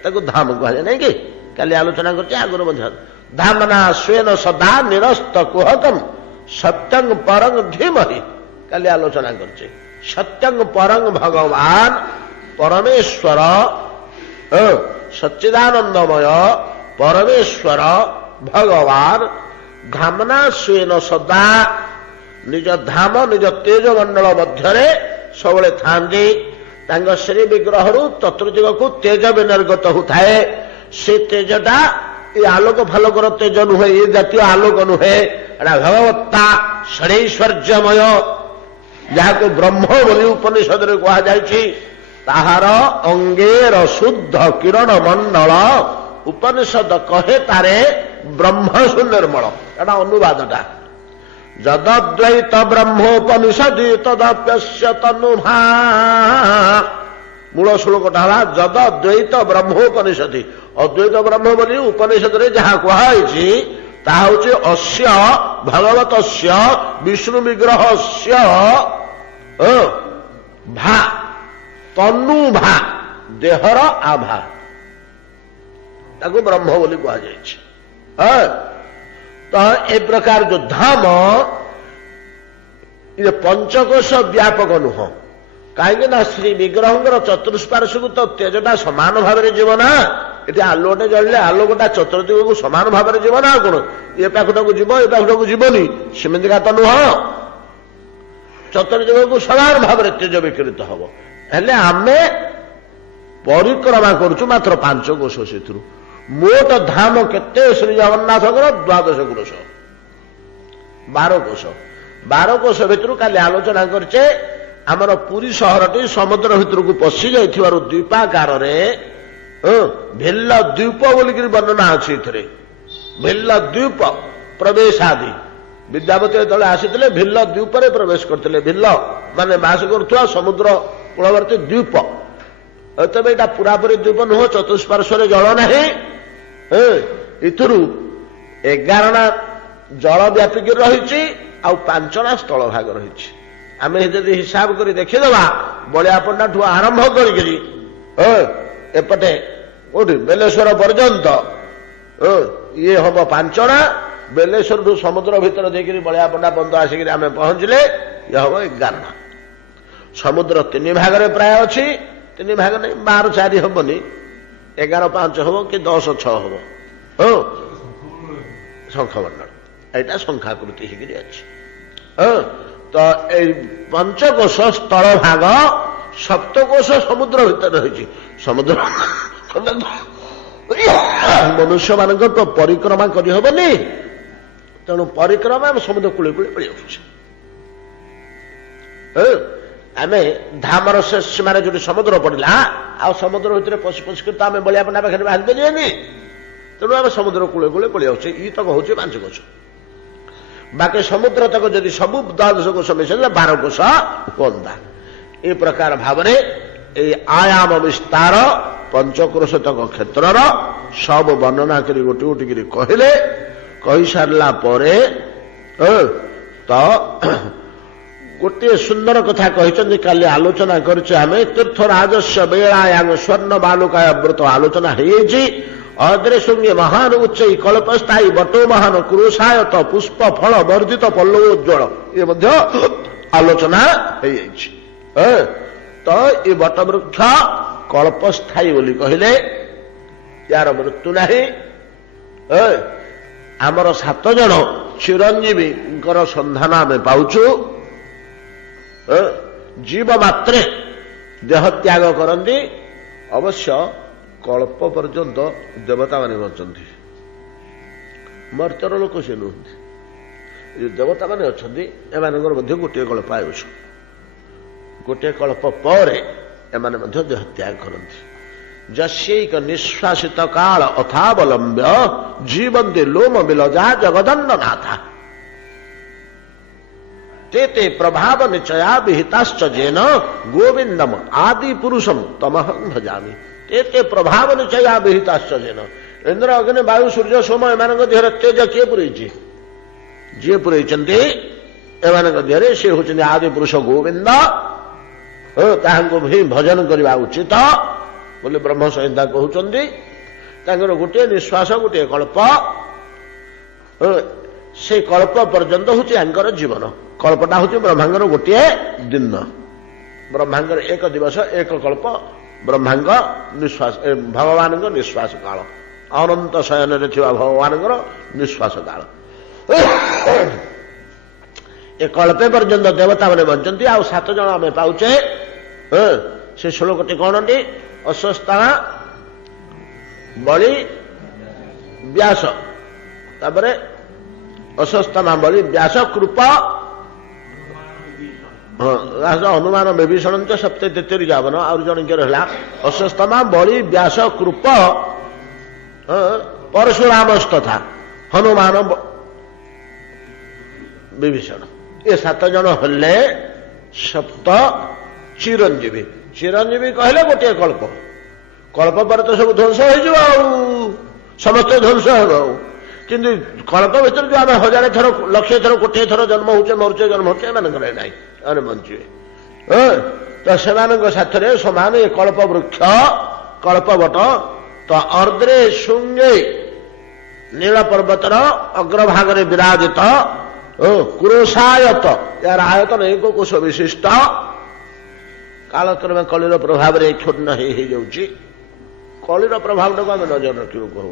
ତାକୁ ଧାମ କୁହାଯାଏ, ନାଇଁ କି? କାଲି ଆଲୋଚନା କରୁଛେ, ଆଗରୁ ମଧ୍ୟ। ଧାମନା ସ୍ୱେନ ସଦା ନିରସ୍ତ କୁହତମ ସତ୍ୟଂ ପରଂ ଧୀମହି, କାଲି ଆଲୋଚନା କରୁଛେ। ସତ୍ୟଂ ପରଂ ଭଗବାନ ପରମେଶ୍ୱର, ସଚ୍ଚିଦାନନ୍ଦମୟ ପରମେଶ୍ୱର ଭଗବାନ ଧାମନା ସ୍ୱେନ ସଦା, ନିଜ ଧାମ ନିଜ ତେଜ ମଣ୍ଡଳ ମଧ୍ୟରେ ସବୁବେଳେ ଥାନ୍ତି। ତାଙ୍କ ଶ୍ରୀ ବିଗ୍ରହରୁ ଚତୁର୍ଦିଗକୁ ତେଜ ବିନିର୍ଗତ ହେଉଥାଏ। ସେ ତେଜଟା ଏ ଆଲୋକ ଫାଲୋକର ତେଜ ନୁହେଁ, ଏ ଜାତୀୟ ଆଲୋକ ନୁହେଁ, ଏଟା ଭଗବତ୍ତା ଷଡ଼ୈଶ୍ୱର୍ଯ୍ୟମୟ, ଯାହାକୁ ବ୍ରହ୍ମ ବୋଲି ଉପନିଷଦରେ କୁହାଯାଇଛି। ତାହାର ଅଙ୍ଗେର ଶୁଦ୍ଧ କିରଣ ମଣ୍ଡଳ, ଉପନିଷଦ କହେ ତାରେ ବ୍ରହ୍ମସୁ ନିର୍ମଳ। ଏଟା ଅନୁବାଦଟା। ଯଦଦ୍ୱୈତ ବ୍ରହ୍ମୋପନିଷଦି ତଦପ୍ୟସ୍ୟ ତନୁଭା, ମୂଳ ଶ୍ଲୋକଟା ହେଲା ଯଦଦ୍ୱୈତ ବ୍ରହ୍ମୋପନିଷଦି। ଅଦ୍ୱୈତ ବ୍ରହ୍ମ ବୋଲି ଉପନିଷଦରେ ଯାହା କୁହାଯାଇଛି, ତାହା ହେଉଛି ଅସ୍ୟ ଭଗବତସ୍ୟ ବିଷ୍ଣୁ ବିଗ୍ରହସ୍ୟ ଭା, ତନୁଭା, ଦେହର ଆଭା, ତାକୁ ବ୍ରହ୍ମ ବୋଲି କୁହାଯାଇଛି। ତ ଏ ପ୍ରକାର ଯୋଉ ଧାମ, ଏ ପଞ୍ଚକୋଶ ବ୍ୟାପକ ନୁହଁ, कहीं श्री विग्रह चतुष्पार्श्व तो तेजटा सामान भाव में जीव ना ये आलोटे जल्ले आलोकटा चतुर्दिग को सामान भाव में जीव ना कौन ये पाखटा को जीव ये पाखटा को जीवनी सेमिका तो नुह चतुर्दिग को सामान भाव में तेज विकृत हम हेले आमे परिक्रमा करुचु मात्र 5 कोश से मोट धाम केते श्री जगन्नाथ 12 कोश 12 कोश भितर काली आलोचना करचे आमर पुरी सहरटी समुद्र भितर को पशि जाइथिबारु द्वीपाकार भिल्ल द्वीप बोलिक वर्णना अच्छी भिल्ल द्वीप प्रवेश आदि विद्यापति जो आसी भिल्ल द्वीप प्रवेश करते भिल्ल माने बास करुवा समुद्र कूलवर्ती द्वीप तेज यहाँ पूरापूरी द्वीप नुह चतुष्पार्श्व जल ना इथुरु 11 जल व्यापिक रही आउ 5टा स्थल भाग रही आम जदि हिसाब कर देखीदे बलिया पंडा ठू आरंभ करपटे कौटी बेलेश्वर पर्यंत ये हम 5टा बेलेश्वर ठू समुद्र भितर देकर बलिया पंडा बंद आसिक आम पहुंचले ये हम 11 समुद्र 3 भाग प्राय अच्छी 3 भाग नहीं 12 4 हमनी 11 5 हम कि 10 6 हम शंखमंडल यहाँ शंखाकृति होगी अच्छी तो ये 5 कोश स्थल भाग 7 कोश समुद्र भीतर रही समुद्र मनुष्य मान तो परिक्रमा करहबनी तेणु परिक्रमा समुद्र कूले कूले पड़े आम धामर से सीमार जो समुद्र पड़ा आ समुद्र भीतर पशि पशि कर आम बलिया पंडा पाखे बाहर पारे तेणु आम समुद्र कूले कूले पड़े ये तक हूँ 5 कोश बाकी समुद्र तक जदि सब 12 कोश मिसे 12 कोश हुआ ये प्रकार भाव में आयाम विस्तार 5 कोश तक क्षेत्र सब वर्णना कर गोटे गोटे कहले कही सारा तो गोटे सुंदर कथा कहते काली आलोचना करें तीर्थराजस्व बेलायाम स्वर्ण बालुकाय व्रत आलोचना है अद्रे शुंगे महान उच्च कल्पस्थायी बटो महान क्रोशायत पुष्प फल वर्धित पल्लव उज्ज्वल ये आलोचना तो ये बट वृक्ष कल्पस्थायी बोली कहले यार मृत्यु नहीं आमर 7 जन चिरंजीवी सन्धान आम पाउचु जीव मात्रे देह त्याग करती अवश्य कल्प पर्यंत देवता मान बचती मर्तर लोक से नुहति देवता मान अच्छा एम गोटे कल्प आयुष गोटे कल्प पर एम देह त्याग करती जस्यैक निश्वासित काल अथावलंब्य जीवंती लोम बिलजा जगदंड नाथा ते प्रभाव निचया विहिताश्च जेन गोविंदम आदि पुरुषम तमहं भजामि ते प्रभाव निचया विहिताश्च जेन इंद्र अग्नि वायु सूर्य सोम एम देहर तेज किए पुरई जी पुरई एम देहरे से होती आदि पुरुष गोविंद भी भजन करने उचित बोले ब्रह्म संहिता कहते गोटे निश्वास गोटे कल्प से कल्प पर्यंत हूँ जीवन कल्पटा हूँ ब्रह्मांगर गोटे दिन ब्रह्मांगर 1 दिवस 1 कल्प ब्रह्मांग निश्वास भगवान निश्वास काल अनंत शयन भगवान निश्वास काल ए कल्पे पर्यंत देवता मैंने बचती आ 7 जन आम पाचे से श्लोकटी कौन टी अश्वत्थामा बलि व्यास तापरे अश्वत्थामा बलि व्यास कृपा हनुमान विभीषण सप्त 73 जावन आउ जन के रहा अश्वत्थामा बलि व्यास कृप परशुरामस्तथा हनुमान विभीषण ये 7 जन हेले सप्त चिरंजीवी चिरंजीवी कहले गोटे कल्प कल्प पर तो सब ध्वंस हो समस्त ध्वंस हो किंतु कल्प भर जो आम 1000 थर 1,00,000 थर 1,00,000 थर जन्म होचे मरुचे जन्म होचे एमानकर नाई अरे बंचे तो सेमानक साथरे समान ये कल्प वृक्ष कल्प बट तो अर्द्रे शुंगे नील पर्वतर अग्रभाग विराजित क्रोशायत यार आयतन 1 कोश विशिष्ट କାଳକ୍ରମେ କଳିର ପ୍ରଭାବରେ କ୍ଷୁଣ୍ଣ ହେଇଯାଉଛି। କଳିର ପ୍ରଭାବଟାକୁ ଆମେ ନଜର ରଖିବାକୁ ହବ।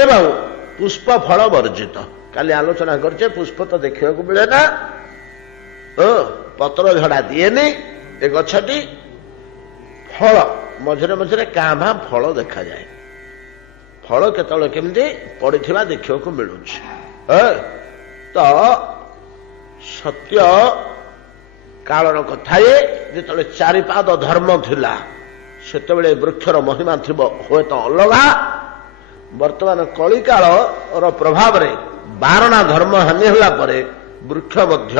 ଏବଂ ପୁଷ୍ପ ଫଳ ବର୍ଜିତ, କାଲି ଆଲୋଚନା କରିଛେ, ପୁଷ୍ପ ତ ଦେଖିବାକୁ ମିଳେ ନା, ପତ୍ର ଝଡ଼ା ଦିଏନି ଏ ଗଛଟି। ଫଳ ମଝିରେ ମଝିରେ କାଁ ଭାଁ ଫଳ ଦେଖାଯାଏ। ଫଳ କେତେବେଳେ କେମିତି ପଡ଼ିଥିବା ଦେଖିବାକୁ ମିଳୁଛି। ତ ସତ୍ୟ କାଳର କଥା ଏ, ଯେତେବେଳେ ଚାରିପାଦ ଧର୍ମ ଥିଲା ସେତେବେଳେ ବୃକ୍ଷର ମହିମା ଥିବ ହୁଏତ ଅଲଗା। ବର୍ତ୍ତମାନ କଳିକାଳର ପ୍ରଭାବରେ ବାରଣା ଧର୍ମ ହାନି ହେଲା ପରେ ବୃକ୍ଷ ମଧ୍ୟ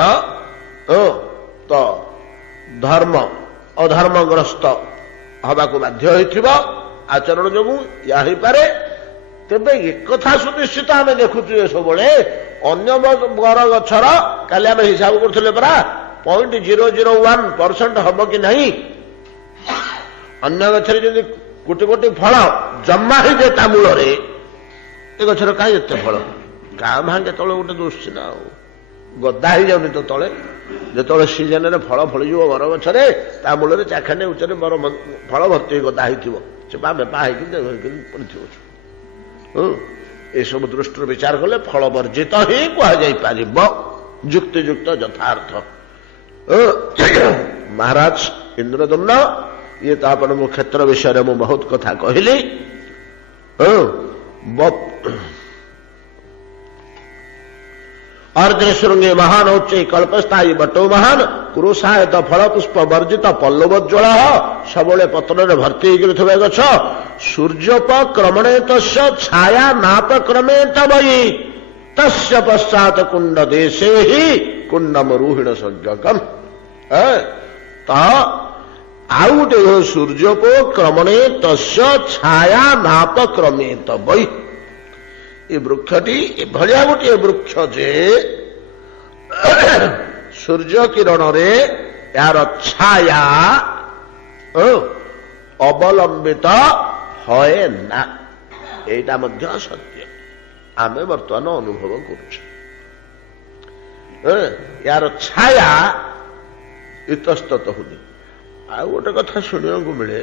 ତ ଧର୍ମ ଅଧର୍ମଗ୍ରସ୍ତ ହେବାକୁ ବାଧ୍ୟ ହୋଇଥିବ ଆଚରଣ ଯୋଗୁଁ। ଏହା ହେଇପାରେ। ତେବେ ଏକଥା ସୁନିଶ୍ଚିତ ଆମେ ଦେଖୁଛୁ ଏ ସବୁବେଳେ ଅନ୍ୟ ବର ଗଛର, କାଲି ଆମେ ହିସାବ କରୁଥିଲେ ପରା 0.001% ହବ କି ନାହିଁ। ଅନ୍ୟ ଗଛରେ ଯଦି କୋଟି କୋଟି ଫଳ ଜମା ହେଇଯାଏ ତା ମୂଳରେ, ଏ ଗଛର କାହିଁ ଏତେ ଫଳ? ଗାଁ ଭାଁ କେତେବେଳେ ଗୋଟେ ଦୁଶୁଛି ନା, ଆଉ ଗଦା ହେଇଯାଉନି ତ ତଳେ। ଯେତେବେଳେ ସିଜନରେ ଫଳ ଫଳିଯିବ ବର ଗଛରେ, ତା ମୂଳରେ ଚାଖାଣ୍ଡେ ଉଚ୍ଚରେ ବର ଫଳ ଭର୍ତ୍ତି ଗଦା ହେଇଥିବ, ଚେପା ବେପା ହେଇକି ପଡ଼ିଥିବ। ଏସବୁ ଦୃଷ୍ଟିରୁ ବିଚାର କଲେ ଫଳ ବର୍ଜିତ ହିଁ କୁହାଯାଇପାରିବ, ଯୁକ୍ତିଯୁକ୍ତ ଯଥାର୍ଥ। ମହାରାଜ ଇନ୍ଦ୍ରଦମ୍ନ, ଇଏ ତ ଆପଣଙ୍କୁ କ୍ଷେତ୍ର ବିଷୟରେ ମୁଁ ବହୁତ କଥା କହିଲି। अर्द्र श्रृंगे महान उच्च कल्पस्थायी बटो महान कुरुषायत फल पुष्प वर्जित पल्लवोज्वल सबले पत्र भर्ती गछ सूर्योपक्रमणे तस् छाया नाप क्रमे तवयी तस्य पश्चात कुंड देशे ही कुंड मरुहिण संज्ञकम आउटे सूर्योपक्रमणे तस्य छाया नाप क्रमे तवयी ये वृक्षटी एभलिया गोटे वृक्ष जे सूर्य किरण रे यार छाया अवलंबित होए ना। एटा मध्य सत्य आमे वर्तमान अनुभव करुछ। यार छाया इतस्तत होनी। आ गोटे कथा सुनिया को मिले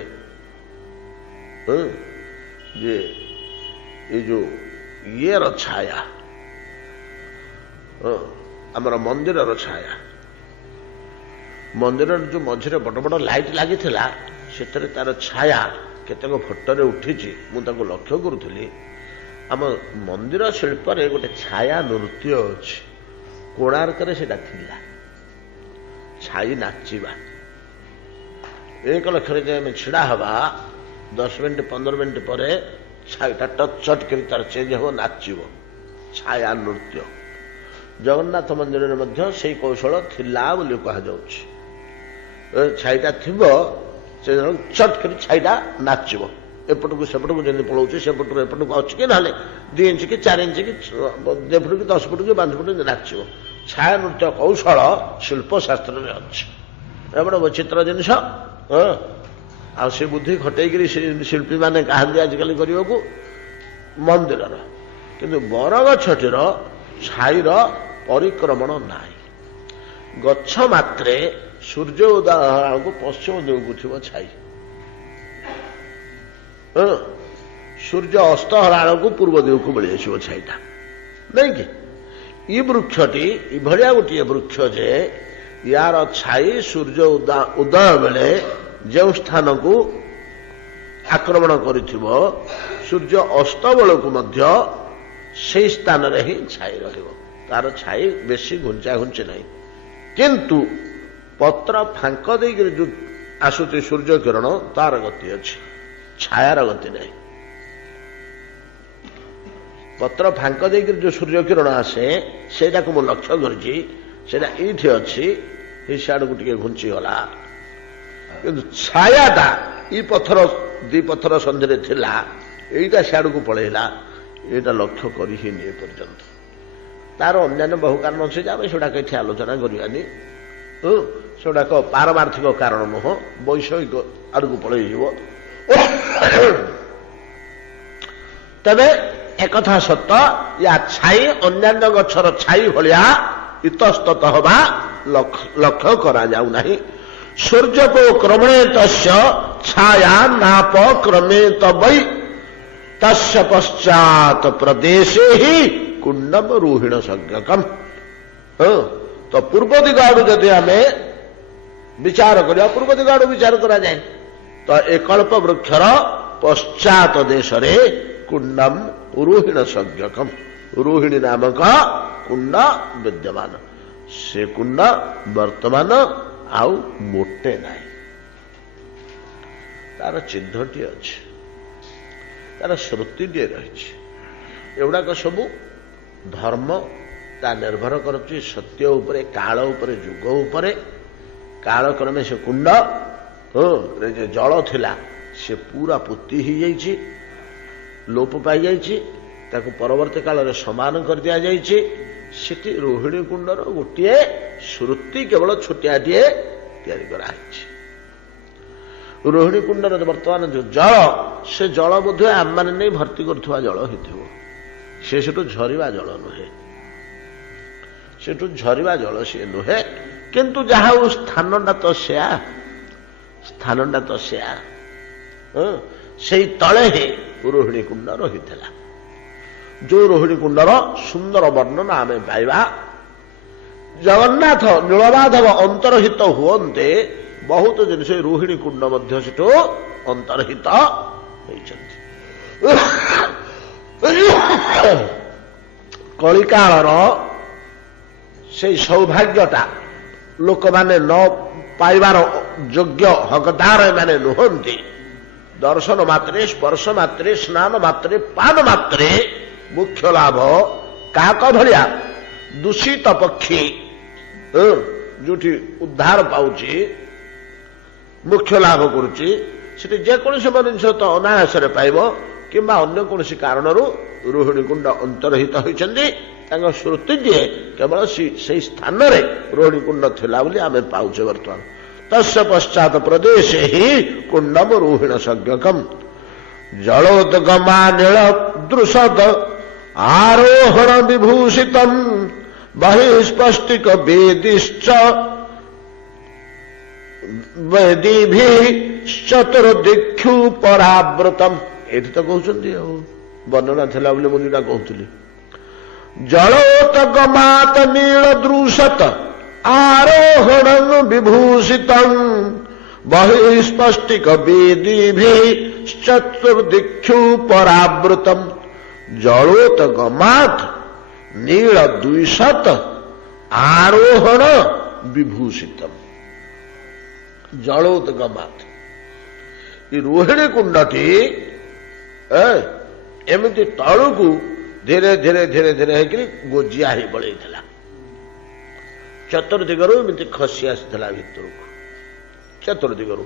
जे ये जो ये छाया आमर मंदिर छाया मंदिर जो मझे बड़ बड़ लाइट लगी से तार छाया केतक फोटो उठी मुझे लक्ष्य करुली। आम मंदिर शिल्प गोटे छाया नृत्य अच्छी कोणार्क छाई नाचिबा 1 लक्ष छिड़ा हवा 10 मिनिट 15 मिनिट पर छाईटा टच चट कर तार चेंज हो नाचब छाया नृत्य। जगन्नाथ मंदिर में से कौशल थिला बोली कहुच्छी छाईटा थी चट कर छाईटा नाचब एपट को सेपट को जमी पलाऊँ सेपट एपट को अच्छी कि ना 2 इंच कि 4 इंच कि 2 फुट कि 10 फुट कि 5 फुट नाचब छाया नृत्य कौशल शिल्पशास्त्र में अच्छी बड़ विचित्र जिनस। आ से बुद्धि खटेकरी शिल्पी मैंने कहते आजिकल करने को मंदिर किंतु बरगछटीर छाईर परिक्रमण नाई गछ मात्रे सूर्य उदय को पश्चिम दिगू थी छाई सूर्य अस्त हला को पूर्व दिग को मिल आसो छाईटा नहीं कि ये वृक्षटी इभलिया गोटे वृक्ष जे यार छाई सूर्य उदय बेले जो स्थान को आक्रमण करिथिबो सूर्य अस्त बेल को मध्य से स्थान रे ही छाई रहिबो तार छाई बेसी घुंचा घुंची नहीं किंतु पत्र फांक देकर जो आसुची सूर्य किरण तार गति अच्छी छायार गति नहीं। पत्र फांक देकर जो सूर्य किरण आसे सेटा को मु लक्ष्य करछि सेटा एठी अछि हे साड को टिके घुंची गला किंतु छायाटा ये पत्थर 2 पत्थर संधि थिला एटा सियाड़ को पलैला एटा लक्ष्य करी ही नहीं पर्यंत तार अन्य बहु कारण अच्छे आम सेटा कहीं आलोचना करानी सेटा पारमार्थिक कारण नुह वैषयिक आड़ को पलि तेरे एक सत्य या छाई अन्य गछर छाई भाया इतस्तत हवा लक्ष्य करा जाऊ नहीं। सूर्य को क्रमणे तस्य छाया नाप क्रमे तबै तस्य पश्चात प्रदेशे ही कुंडम रूहिण संज्ञकम। तो पूर्व दिग आड़ू जदि आम विचार करिया पूर्व दिग आड़ू विचार करा जाए तो ए कल्प वृक्षर पश्चात देश रे कुंडम रूहिण संज्ञकम रूहिणी नामक कुंड विद्यमान से कुंड वर्तमान आउ मोटे नहीं तार चिन्हटी अच्छे तार श्रुतिटे रही एगुड़ाक सबू धर्म ता निर्भर करुच्ची सत्य उपरे काल उपरे जुग उपरे कालक्रमे से कुंड जो जल थिला से पूरा पुति ही जाइए लोप पाई जाइए ताकू परवर्ती काल में समान कर दिया जाइए सेठी रोहिणी कुंडर गोटे श्रुति केवल छोटियाटे तैयारी कराई रोहिणी कुंडर वर्तमान जो जल से जल बोध आम मैंने नहीं भर्ती करुवा जल हो से झरिवा जल नुहे सेठू झरिवा जल सी नुहे किंतु जहा स्थानटा तो सेया स्थानटा तो सेया से तले ही रोहिणी कुंड रही जो रोहिणी कुंडर सुंदर वर्णना आम पाइबा जगन्नाथ नीलमाधव अंतर्हित हुए बहुत जिन रोहिणी कुंड मध्य सेठू अंतर्हित कलिकाल से सौभाग्यटा लोक माने न पाइबार योग्य हकदार माने नुहंती दर्शन मात्रे स्पर्श मात्रे स्नान मात्रे पान मात्रे मुख्य लाभ काक भलिया दूषित पक्षी जोटी उद्धार पाउची मुख्य लाभ करुची सेठी जेकोसी जिनिस तो अनायास पाइब किंबा अन्य कौन कारण रोहिणी कुंड अंतर्हित होती श्रुति दिए केवल से स्थान रे रोहिणी कुंड थिला बोली आम पाउचे वर्तमान तस्य पश्चात प्रदेश ही कुंडम रोहिण संज्ञकम जलोदगमा नील दृशत आरोहण विभूषित बहिस्पष्टिक वेदिश्च वेदी चतुर्दिक्षु परावृतम ये तो कहते वर्णना थिला बोली मुझे कहती जलोतगमात नील दृशत आरोहण विभूषित बहिस्पष्टिक वेदी चतुर्दिक्षु परावृतम जलोतगमात नील द्विशत आरोहण विभूषित जलोतगमात रोहिणी कुंडटी एमती तलू धीरे धीरे धीरे धीरे गोजिया ही बड़े चतुर्दिगरू एमती खसी आसाला भितर चतुर्दिगरू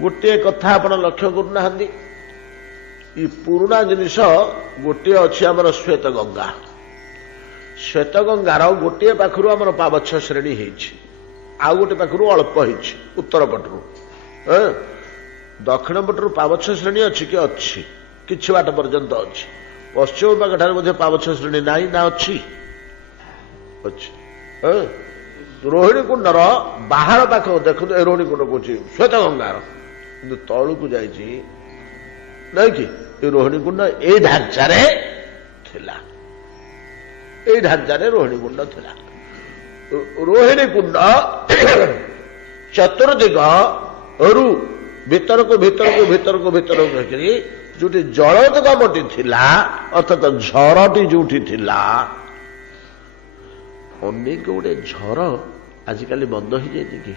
गोटे कथा आप लक्ष्य करना पुराना जिनिस गोटे अच्छी आमर श्वेत गंगा श्वेत गंगार गोटे पाखु आमर पावछ श्रेणी आउ गोटे पाखु अल्प उत्तर पटरू दक्षिण पटरू पावछ श्रेणी अच्छी कि अच्छी किछि बाट पर्यंत अच्छी पश्चिम पाखठार बोधे पावछ श्रेणी ना ना अच्छी रोहिणी कुंडर बाहर पाख देखो रोहिणी कुंड कौन श्वेत गंगार कि तलू जाइए नहीं कि रोहिणी कुंड ये ढांचारे थिला ये ढांचारे रोहिणी कुंड थिला रोहिणी कुंड चतुर्दिग रु भीतर को भीतर को भीतर को भीतर को जो जलोदगमटी थिला अर्थात झरटी जोटी थिला अनेक गोटे झर आजिकल बंद हो जाए कि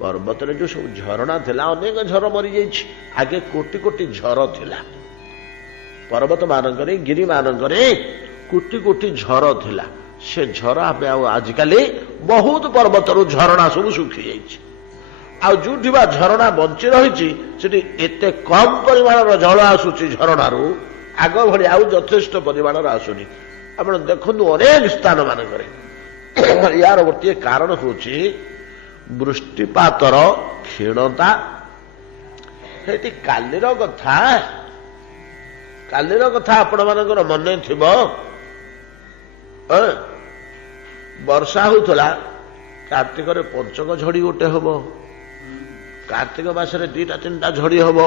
पर्वत जो सब झरणा थिला अनेक झर मरी जाइए आगे कोटि कोटि झर थिला पर्वत मानकरे गिरी मानकरे कोटि कोटि झर थिला से झर आजिकल बहुत पर्वत झरणा सब सुखी जाइए आ जो झरणा बंची रही एते कम परिमाण जल आसूची झरणार आग भली आउ यथेष्ट परिमाण आसुनी आप देखु अनेक स्थान मानक यार गोटे कारण हूँ वृष्टिपातर क्षीणता कालीर कथा आपण मानकर मन थी वर्षा होता କାର୍ତ୍ତିକରେ ପଞ୍ଚକ ଝଡ଼ି ଗୋଟେ ହବ, କାର୍ତ୍ତିକ ମାସରେ 2ଟା 3ଟା ଝଡ଼ି ହବ,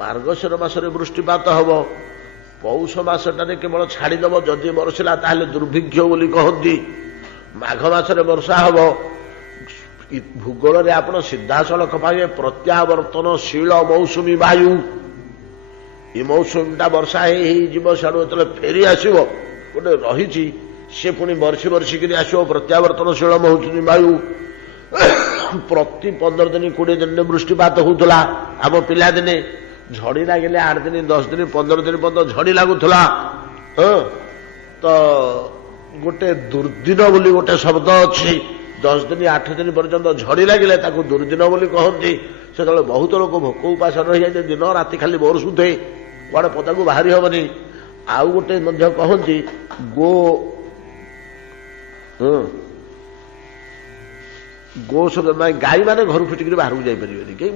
ମାର୍ଗଶିର ମାସରେ ବୃଷ୍ଟିପାତ ହବ, ପୌଷ ମାସଟାରେ କେବଳ ଛାଡ଼ିଦେବ, ଯଦି ବର୍ଷିଲା ତାହେଲେ ଦୁର୍ଭିକ୍ଷ ବୋଲି କହନ୍ତି, ମାଘ ମାସରେ ବର୍ଷା ହବ। ଭୂଗୋଳରେ ଆପଣ ସିଧାସଳଖ ପାଇବେ ପ୍ରତ୍ୟାବର୍ତ୍ତନଶୀଳ ମୌସୁମୀ ବାୟୁ। ଏ ମୌସୁମୀଟା ବର୍ଷା ହେଇଯିବ, ସିଆଡ଼ୁ ଯେତେବେଳେ ଫେରି ଆସିବ ଗୋଟେ ରହିଛି, ସେ ପୁଣି ବର୍ଷି ବର୍ଷିକିରି ଆସିବ ପ୍ରତ୍ୟାବର୍ତ୍ତନଶୀଳ ମୌସୁମୀ ବାୟୁ। ପ୍ରତି 15 ଦିନ 20 ଦିନରେ ବୃଷ୍ଟିପାତ ହେଉଥିଲା ଆମ ପିଲାଦିନେ। ଝଡ଼ି ଲାଗିଲେ 8 ଦିନ 10 ଦିନ 15 ଦିନ ପର୍ଯ୍ୟନ୍ତ ଝଡ଼ି ଲାଗୁଥିଲା। ତ ଗୋଟେ ଦୁର୍ଦିନ ବୋଲି ଗୋଟେ ଶବ୍ଦ ଅଛି। 10 ଦିନ 8 ଦିନ ପର୍ଯ୍ୟନ୍ତ ଝଡ଼ି ଲାଗିଲେ ତାକୁ ଦୁର୍ଦିନ ବୋଲି କହନ୍ତି। ସେତେବେଳେ ବହୁତ ଲୋକ ଭୋକ ଉପାସ ରହିଯାଏ, ଦିନ ରାତି ଖାଲି ବର୍ଷୁଥାଏ, କୁଆଡ଼େ ପଦାକୁ ବାହାରି ହେବନି। ଆଉ ଗୋଟେ ମଧ୍ୟ କହନ୍ତି ଗାଈ ମାନେ ଘରୁ ଫିଟିକିରି ବାହାରକୁ ଯାଇପାରିବେନି, କେହି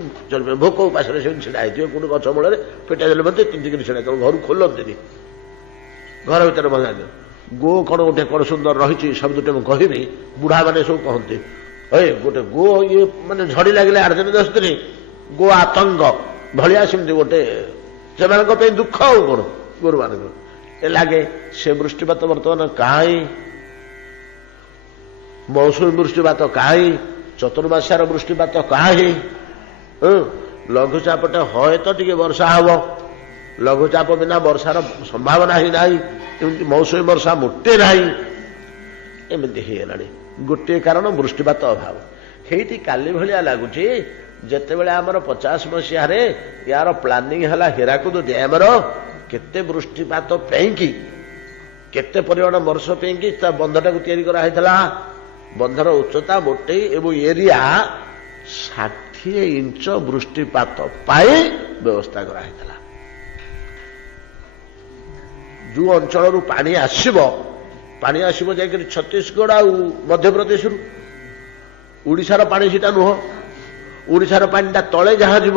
ଭୋକ ଉପାସରେ ସେମିତି ଛିଡ଼ା ହେଇଥିବେ କୋଉଠି ଗଛ ମୂଳରେ, ଫିଟା ଦେଲେ ମଧ୍ୟ ତିନ୍ତିକିରି ଛିଡ଼ା ହେଇଥିବ, ଘରୁ ଖୋଲନ୍ତିନି, ଘର ଭିତରେ ବନ୍ଧାନ୍ତି। ଗୋ କଣ ଗୋଟେ କଣ ସୁନ୍ଦର ରହିଛି ଶବ୍ଦଟେ ମୁଁ କହିବି, ବୁଢ଼ାମାନେ ସବୁ କହନ୍ତି ଗୋଟେ ଗୋ ଇଏ ମାନେ ଝଡ଼ି ଲାଗିଲେ 8 ଦିନ 10 ଦିନ ଗୋ ଆତଙ୍କ ଭଳିଆ ସେମିତି ଗୋଟେ ସେମାନଙ୍କ ପାଇଁ ଦୁଃଖ। ଆଉ କଣ ଗୋରୁମାନଙ୍କ ଏ ଲାଗେ। ସେ ବୃଷ୍ଟିପାତ ବର୍ତ୍ତମାନ କାହିଁ, ମୌସୁମୀ ବୃଷ୍ଟିପାତ କାହିଁ, ଚତୁର୍ମାସ୍ୟାର ବୃଷ୍ଟିପାତ କାହିଁ। ଲଘୁଚାପଟେ ହଏ ତ ଟିକେ ବର୍ଷା ହବ, ଲଘୁଚାପ ବିନା ବର୍ଷାର ସମ୍ଭାବନା ହିଁ ନାହିଁ। ଏମିତି ମୌସୁମୀ ବର୍ଷା ମୋଟେ ନାହିଁ, ଏମିତି ହେଇଗଲାଣି। ଗୋଟିଏ କାରଣ ବୃଷ୍ଟିପାତ ଅଭାବ। ହେଇଠି କାଲି ଭଳିଆ ଲାଗୁଛି ଯେତେବେଳେ ଆମର 50 ମସିହାରେ ୟାର ପ୍ଲାନିଂ ହେଲା ହୀରାକୁଦ ଡ୍ୟାମର କେତେ ବୃଷ୍ଟିପାତ ପାଇଁକି, କେତେ ପରିମାଣ ବର୍ଷ ପାଇଁକି ତା ବନ୍ଧଟାକୁ ତିଆରି କରାହେଇଥିଲା। ବନ୍ଧର ଉଚ୍ଚତା ମୋଟେ ଏବଂ ଏରିଆ 60 ଇଞ୍ଚ ବୃଷ୍ଟିପାତ ପାଇଁ ବ୍ୟବସ୍ଥା କରାହେଇଥିଲା। ଯେଉଁ ଅଞ୍ଚଳରୁ ପାଣି ଆସିବ ଯାଇକରି ଛତିଶଗଡ଼ ଆଉ ମଧ୍ୟପ୍ରଦେଶରୁ। ଓଡ଼ିଶାର ପାଣି ସେଟା ନୁହଁ, ଓଡ଼ିଶାର ପାଣିଟା ତଳେ ଯାହା ଯିବ।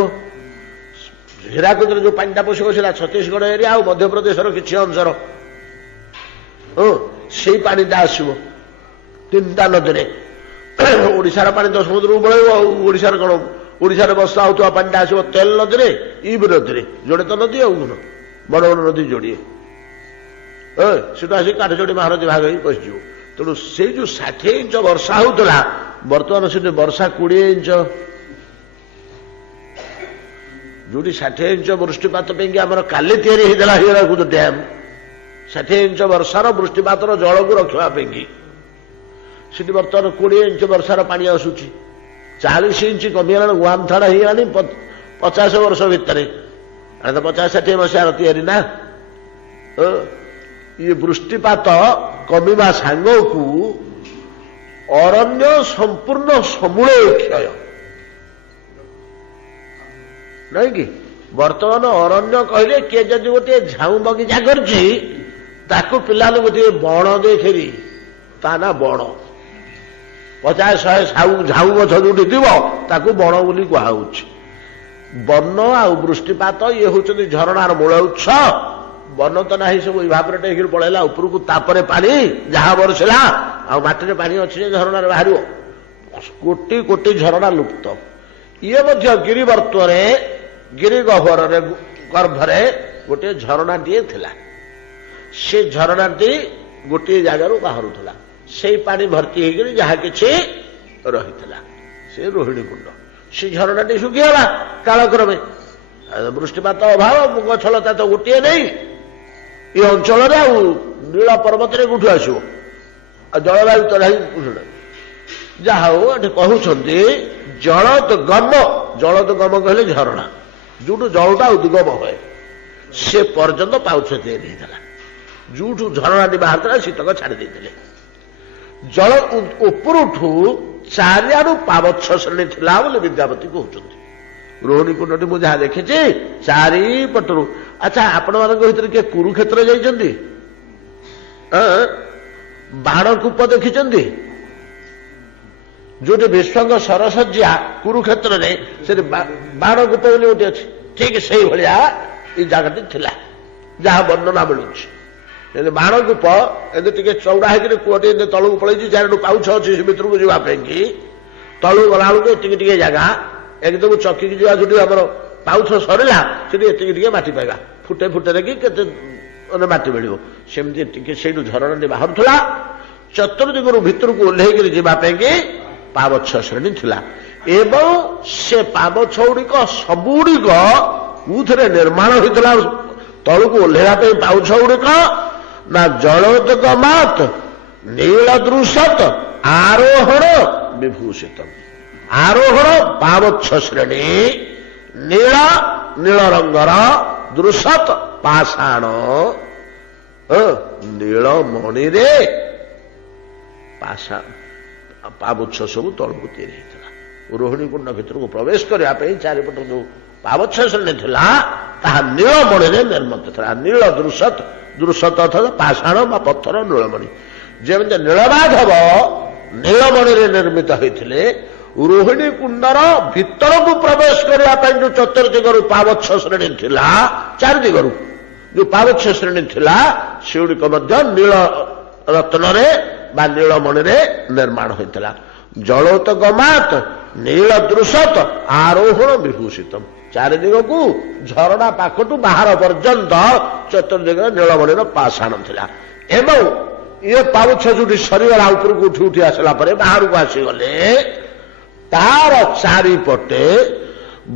ହୀରାକୁଦରେ ଯେଉଁ ପାଣିଟା ପଶିବ ସେଟା ଛତିଶଗଡ଼ ଏରିଆ ଆଉ ମଧ୍ୟପ୍ରଦେଶର କିଛି ଅଂଶର ସେଇ ପାଣିଟା ଆସିବ 3ଟା ନଦୀରେ। ଓଡ଼ିଶାର ପାଣି ତ ସମୁଦ୍ରକୁ ପଳେଇବ। ଆଉ ଓଡ଼ିଶାର କଣ, ଓଡ଼ିଶାରେ ବର୍ଷା ହେଉଥିବା ପାଣିଟା ଆସିବ ତେଲ ନଦୀରେ, ଇବ ନଦୀରେ, ଯୋଡ଼େ ତ ନଦୀ ଆଉ କଣ, ବଡ଼ ବଡ଼ ନଦୀ ଯୋଡ଼ିଏ। ସେଠୁ ଆସିକି କାଠଯୋଡ଼ି ମହାନଦୀ ଭାଗ ହେଇ ପଶିଯିବ। ତେଣୁ ସେଇ ଯୋଉ 60 ଇଞ୍ଚ ବର୍ଷା ହେଉଥିଲା, ବର୍ତ୍ତମାନ ସେଠି ବର୍ଷା 20 ଇଞ୍ଚ। ଯୋଉଠି 60 ଇଞ୍ଚ ବୃଷ୍ଟିପାତ ପାଇଁକି ଆମର କାଲି ତିଆରି ହେଇଥିଲା ହୀରାକୁଦ ଡ୍ୟାମ, 60 ଇଞ୍ଚ ବର୍ଷାର ବୃଷ୍ଟିପାତର ଜଳକୁ ରଖିବା ପାଇଁକି, ସେଠି ବର୍ତ୍ତମାନ 20 ଇଞ୍ଚ ବର୍ଷାର ପାଣି ଆସୁଛି। 40 ଇଞ୍ଚ କମିଗଲାଣି, 1/3 ହେଇଗଲାଣି 50 ବର୍ଷ ଭିତରେ। ଆମେ ତ 50-60 ମସିହାର ତିଆରି ନା। ଇଏ ବୃଷ୍ଟିପାତ କମିବା ସାଙ୍ଗକୁ ଅରଣ୍ୟ ସମ୍ପୂର୍ଣ୍ଣ ସମୂଳେ କ୍ଷୟ, ନାଇଁ କି? ବର୍ତ୍ତମାନ ଅରଣ୍ୟ କହିଲେ କିଏ ଯଦି ଗୋଟିଏ ଝାଉଁ ବଗିଚା କରିଛି, ତାକୁ ପିଲାମାନେ ଗୋଟିଏ ବଣ ଦେଖେରି, ତା ନା ବଣ। 50-100 ଝାଉଁ ଗଛ ଯୋଉଠି ଥିବ ତାକୁ ବଣ ବୋଲି କୁହାହଉଛି। ବନ ଆଉ ବୃଷ୍ଟିପାତ ଇଏ ହଉଛନ୍ତି ଝରଣାର ମୂଳ ଉତ୍ସ। ବନ ତ ନାହିଁ, ସବୁ ଇଭାପୋରେଟ୍ ହେଇକି ପଳେଇଲା ଉପରକୁ, ତାପରେ ପାଣି ଯାହା ବର୍ଷିଲା ଆଉ ମାଟିରେ ପାଣି ଅଛି ଯେ ଝରଣାରେ ବାହାରିବ। କୋଟି କୋଟି ଝରଣା ଲୁପ୍ତ। ଇଏ ମଧ୍ୟ ଗିରିବର୍ତ୍ତରେ ଗିରି ଗର୍ଭରେ ଗୋଟିଏ ଝରଣାଟିଏ ଥିଲା। ସେ ଝରଣାଟି ଗୋଟିଏ ଜାଗାରୁ ବାହାରୁଥିଲା, ସେଇ ପାଣି ଭର୍ତ୍ତି ହେଇକରି ଯାହା କିଛି ରହିଥିଲା ସେ ରୋହିଣୀ କୁଣ୍ଡ। ସେ ଝରଣାଟି ଶୁଖିଗଲା କାଳକ୍ରମେ। ବୃଷ୍ଟିପାତ ଅଭାବ, ଗଛଲତା ତ ଗୋଟିଏ ନେଇ ଏ ଅଞ୍ଚଳରେ, ଆଉ ନୀଳ ପର୍ବତରେ କୋଉଠୁ ଆସିବ? ଆଉ ଜଳବାୟୁ ତ ନାହିଁ। ଯାହା ହଉ ଏଠି କହୁଛନ୍ତି ଜଳୋଦ୍ଗମ କହିଲେ ଝରଣା, ଯୋଉଠୁ ଜଳଟା ଉଦ୍ଗମ ହୁଏ ସେ ପର୍ଯ୍ୟନ୍ତ ପାଉଛ ତିଆରି ହେଇଥିଲା। ଯୋଉଠୁ ଝରଣାଟି ବାହାରିଥିଲା ସେତକ ଛାଡ଼ି ଦେଇଥିଲେ। ଜଳ ଉପରଠୁ ଚାରିଆଡୁ ପାବଚ୍ଛ ଶ୍ରେଣୀ ଥିଲା ବୋଲି ବିଦ୍ୟାପତି କହୁଛନ୍ତି। ରୋହିଣୀ କୁଣ୍ଡଟି ମୁଁ ଯାହା ଦେଖିଛି ଚାରିପଟରୁ। ଆଚ୍ଛା, ଆପଣମାନଙ୍କ ଭିତରେ କିଏ କୁରୁକ୍ଷେତ୍ର ଯାଇଛନ୍ତି? ବାଣକୂପ ଦେଖିଛନ୍ତି? ଯୋଉଠି ବିଶ୍ୱଙ୍କ ସରସଜ୍ଜା କୁରୁକ୍ଷେତ୍ରରେ, ସେଠି ବାଣକୂପ ବୋଲି ଗୋଟେ ଅଛି। ଠିକ ସେଇଭଳିଆ ଏଇ ଜାଗାଟି ଥିଲା, ଯାହା ବର୍ଣ୍ଣନା ମିଳୁଛି। ବାଣ କୂପ ଏମିତି ଟିକେ ଚଉଡା ହେଇକି କୂଅଟି ଏମିତି ତଳକୁ ପଳେଇଛି, ଚାରିଠୁ ପାଉଛ ଅଛି ସେ ଭିତରକୁ ଯିବା ପାଇଁ କି ତଳକୁ ଗଲାବେଳକୁ ଏତିକି ଟିକେ ଜାଗା ଏକଦମ ଚକିକି ଯିବା ଯୋଉଠି ଆମର ପାଉଛ ସରିଲା ସେଠି ଏତିକି ଟିକେ ମାଟି ପାଇବା, ଫୁଟେ କି କେତେ ମାଟି ମିଳିବ, ସେମିତି ଟିକେ ସେଇଠୁ ଝରଣାଟି ବାହାରୁଥିଲା। ଚତୁର୍ଦିଗରୁ ଭିତରକୁ ଓହ୍ଲେଇକିରି ଯିବା ପାଇଁ କି ପାବଚ୍ଛ ଶ୍ରେଣୀ ଥିଲା ଏବଂ ସେ ପାବଚ୍ଛ ଗୁଡ଼ିକ ସବୁଗୁଡ଼ିକ କୋଉଥିରେ ନିର୍ମାଣ ହୋଇଥିଲା ତଳକୁ ଓହ୍ଲେଇବା ପାଇଁ ପାଉଛ ଗୁଡ଼ିକ ନା ଜଳୋଦଗମାତ୍ ନୀଳ ଦୃଶତ ଆରୋହଣ ବିଭୂଷିତ। ଆରୋହଣ ପାବଚ୍ଛ ଶ୍ରେଣୀ, ନୀଳ ରଙ୍ଗର, ଦୃଶତ ପାଷାଣ, ନୀଳମଣିରେ ପାବଚ୍ଛ ସବୁ ତଳକୁ ତିଆରି ହେଇଥିଲା। ରୋହିଣୀ କୁଣ୍ଡ ଭିତରକୁ ପ୍ରବେଶ କରିବା ପାଇଁ ଚାରିପଟ ଯୋଉ ପାବଚ୍ଛ ଶ୍ରେଣୀ ଥିଲା ତାହା ନୀଳମଣିରେ ନିର୍ମିତ ଥିଲା। ନୀଳ ଦୃଶତ, ଦୃଶତ ଅର୍ଥାତ ପାଷାଣ ବା ପଥର ନୀଳମଣି। ଯେମିତି ନୀଳମାଧବ ନୀଳମଣିରେ ନିର୍ମିତ ହୋଇଥିଲେ, ରୋହିଣୀ କୁଣ୍ଡର ଭିତରକୁ ପ୍ରବେଶ କରିବା ପାଇଁ ଯୋଉ ଚତୁର୍ଦିଗରୁ ପାବଚ୍ଛ ଶ୍ରେଣୀ ଥିଲା, ଚାରି ଦିଗରୁ ଯୋଉ ପାବଚ୍ଛ ଶ୍ରେଣୀ ଥିଲା ସେଗୁଡ଼ିକ ମଧ୍ୟ ନୀଳ ରତ୍ନରେ ବା ନୀଳମଣିରେ ନିର୍ମାଣ ହୋଇଥିଲା। ଜଳୋତଗମାତ୍ ନୀଳ ଦୃଶତ ଆରୋହଣ ବିଭୂଷିତମ୍। ଚାରି ଦିଗକୁ ଝରଣା ପାଖଠୁ ବାହାର ପର୍ଯ୍ୟନ୍ତ ଚତୁର୍ଦିଗରେ ନୀଳମଣିର ପାଷାଣ ଥିଲା ଏବଂ ଇଏ ପାବଚ୍ଛ ଯୋଉଠି ସରିଗଲା ଉପରକୁ ଉଠି ଉଠି ଆସିଲା ପରେ ବାହାରକୁ ଆସିଗଲେ ତାର ଚାରିପଟେ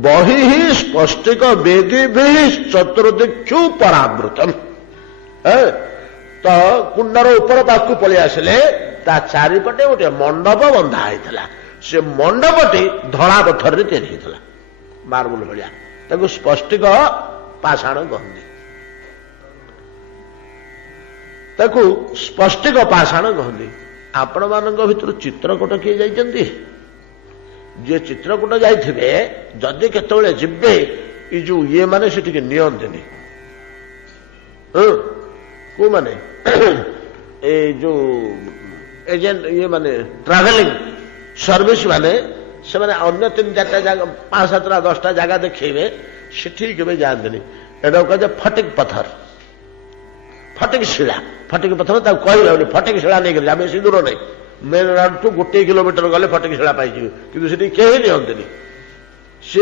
ବହି ସ୍ପଷ୍ଟିକ ବେଦୀ ଚତୁର୍ଦିକ୍ଷୁ ପରାବୃତମ୍। ତ କୁଣ୍ଡର ଉପର ପାଖକୁ ପଳେଇ ଆସିଲେ ତା ଚାରିପଟେ ଗୋଟେ ମଣ୍ଡପ ବନ୍ଧା ହେଇଥିଲା। ସେ ମଣ୍ଡପଟି ଧଳା ପଥରରେ ତିଆରି ହେଇଥିଲା, ମାର୍ବୁଲ ଭଳିଆ। ତାକୁ ସ୍ପଷ୍ଟିକ ପାଷାଣ କହନ୍ତି। ତାକୁ ସ୍ପଷ୍ଟିକ ପାଷାଣ କହନ୍ତି। ଆପଣମାନଙ୍କ ଭିତରୁ ଚିତ୍ରକୂଟ କିଏ ଯାଇଛନ୍ତି? ଯିଏ ଚିତ୍ରକୂଟ ଯାଇଥିବେ ଯଦି କେତେବେଳେ ଯିବେ ଏଇ ଯୋଉ ଇଏ ମାନେ ସେଠିକି ନିଅନ୍ତିନି। କୋଉମାନେ? ଏଇ ଯୋଉ ଏଜେଣ୍ଟ ଇଏ ମାନେ ଟ୍ରାଭେଲିଂ ସର୍ଭିସ ମାନେ ସେମାନେ ଅନ୍ୟ 3-4ଟା ଜାଗା 5-7ଟା 10ଟା ଜାଗା ଦେଖେଇବେ, ସେଠିକି କେବେ ଯାଆନ୍ତିନି। ଏଟା କୁହାଯାଏ ଫଟିକ ପଥର, ଫଟିକ ଶିଳା। ଫଟିକ ପଥର ତାକୁ କହିବେ ଫଟିକ ଶିଳା ନେଇକରି ଆମେ ବେଶୀ ଦୂର ନାହିଁ, ମେନ୍ ରୋଡଠୁ 1 କିଲୋମିଟର ଗଲେ ଫଟିକ ଶିଳା ପାଇଯିବେ, କିନ୍ତୁ ସେଠି କେହି ନିଅନ୍ତିନି। ସେ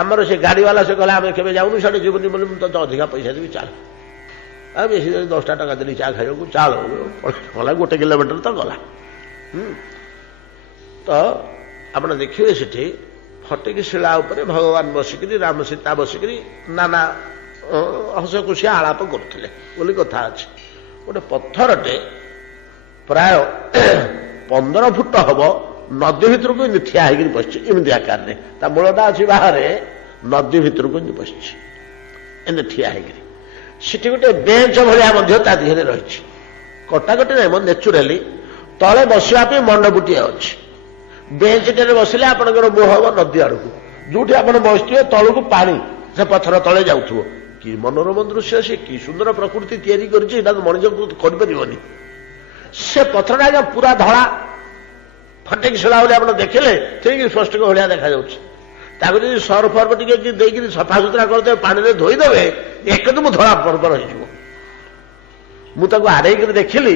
ଆମର ସେ ଗାଡିବାଲା ସେ କହିଲା ଆମେ କେବେ ଯାଉନୁ ସେଠି ଯିବୁନି ବୋଲି, ମୁଁ ତ ଅଧିକା ପଇସା ଦେବି ଚାଲ। ଆଉ ବେଶୀ 10ଟା ଟଙ୍କା ଦେଲି ଚା ଖାଇବାକୁ, ଚାଲ ଗଲା 1 କିଲୋମିଟର ତ ଗଲା। ତ ଆପଣ ଦେଖିବେ ସେଠି ଫଟିକ ଶିଳା ଉପରେ ଭଗବାନ ବସିକିରି ରାମ ସୀତା ବସିକିରି ନାନା ହସ ଖୁସିଆ ଆଳାପ କରୁଥିଲେ ବୋଲି କଥା ଅଛି। ଗୋଟେ ପଥରଟେ ପ୍ରାୟ 15 ଫୁଟ ହବ ନଦୀ ଭିତରକୁ ଏମିତି ଠିଆ ହେଇକିରି ବସିଛି, ଏମିତି ଆକାରରେ। ତା ମୂଳଟା ଅଛି ବାହାରେ, ନଦୀ ଭିତରକୁ ଏମିତି ବସିଛି ଏମିତି ଠିଆ ହେଇକିରି। ସେଠି ଗୋଟେ ବେଞ୍ଚ ଭଳିଆ ମଧ୍ୟ ତା ଦେହରେ ରହିଛି, କଟାକଟି ନାହିଁ, ମୋ ନେଚୁରାଲି ତଳେ ବସିବା ପାଇଁ ମଣ୍ଡପଟିଏ ଅଛି। ବେଞ୍ଚଟାରେ ବସିଲେ ଆପଣଙ୍କର ମୁହଁ ହବ ନଦୀ ଆଡକୁ, ଯୋଉଠି ଆପଣ ବସିଥିବେ ତଳକୁ ପାଣି ସେ ପଥର ତଳେ ଯାଉଥିବ। କି ମନୋରମ ଦୃଶ୍ୟ, ସେ କି ସୁନ୍ଦର ପ୍ରକୃତି ତିଆରି କରିଛି, ଏଟା ମଣିଷକୁ କରିପାରିବନି। ସେ ପଥରଟା ଆଜ୍ଞା ପୁରା ଧଳା, ଫଟିକ ଶିଳା ବୋଲି ଆପଣ ଦେଖିଲେ ଠିକ ସ୍ପଷ୍ଟିକ ଭଳିଆ ଦେଖାଯାଉଛି। ତାକୁ ଯଦି ସର୍ଫ ଟିକେ ଦେଇକିରି ସଫାସୁତୁରା କରିଦେବେ, ପାଣିରେ ଧୋଇଦେବେ, ଏକଦମ ଧଳା ପର୍ବର ହେଇଯିବ। ମୁଁ ତାକୁ ଆଡେଇକିରି ଦେଖିଲି,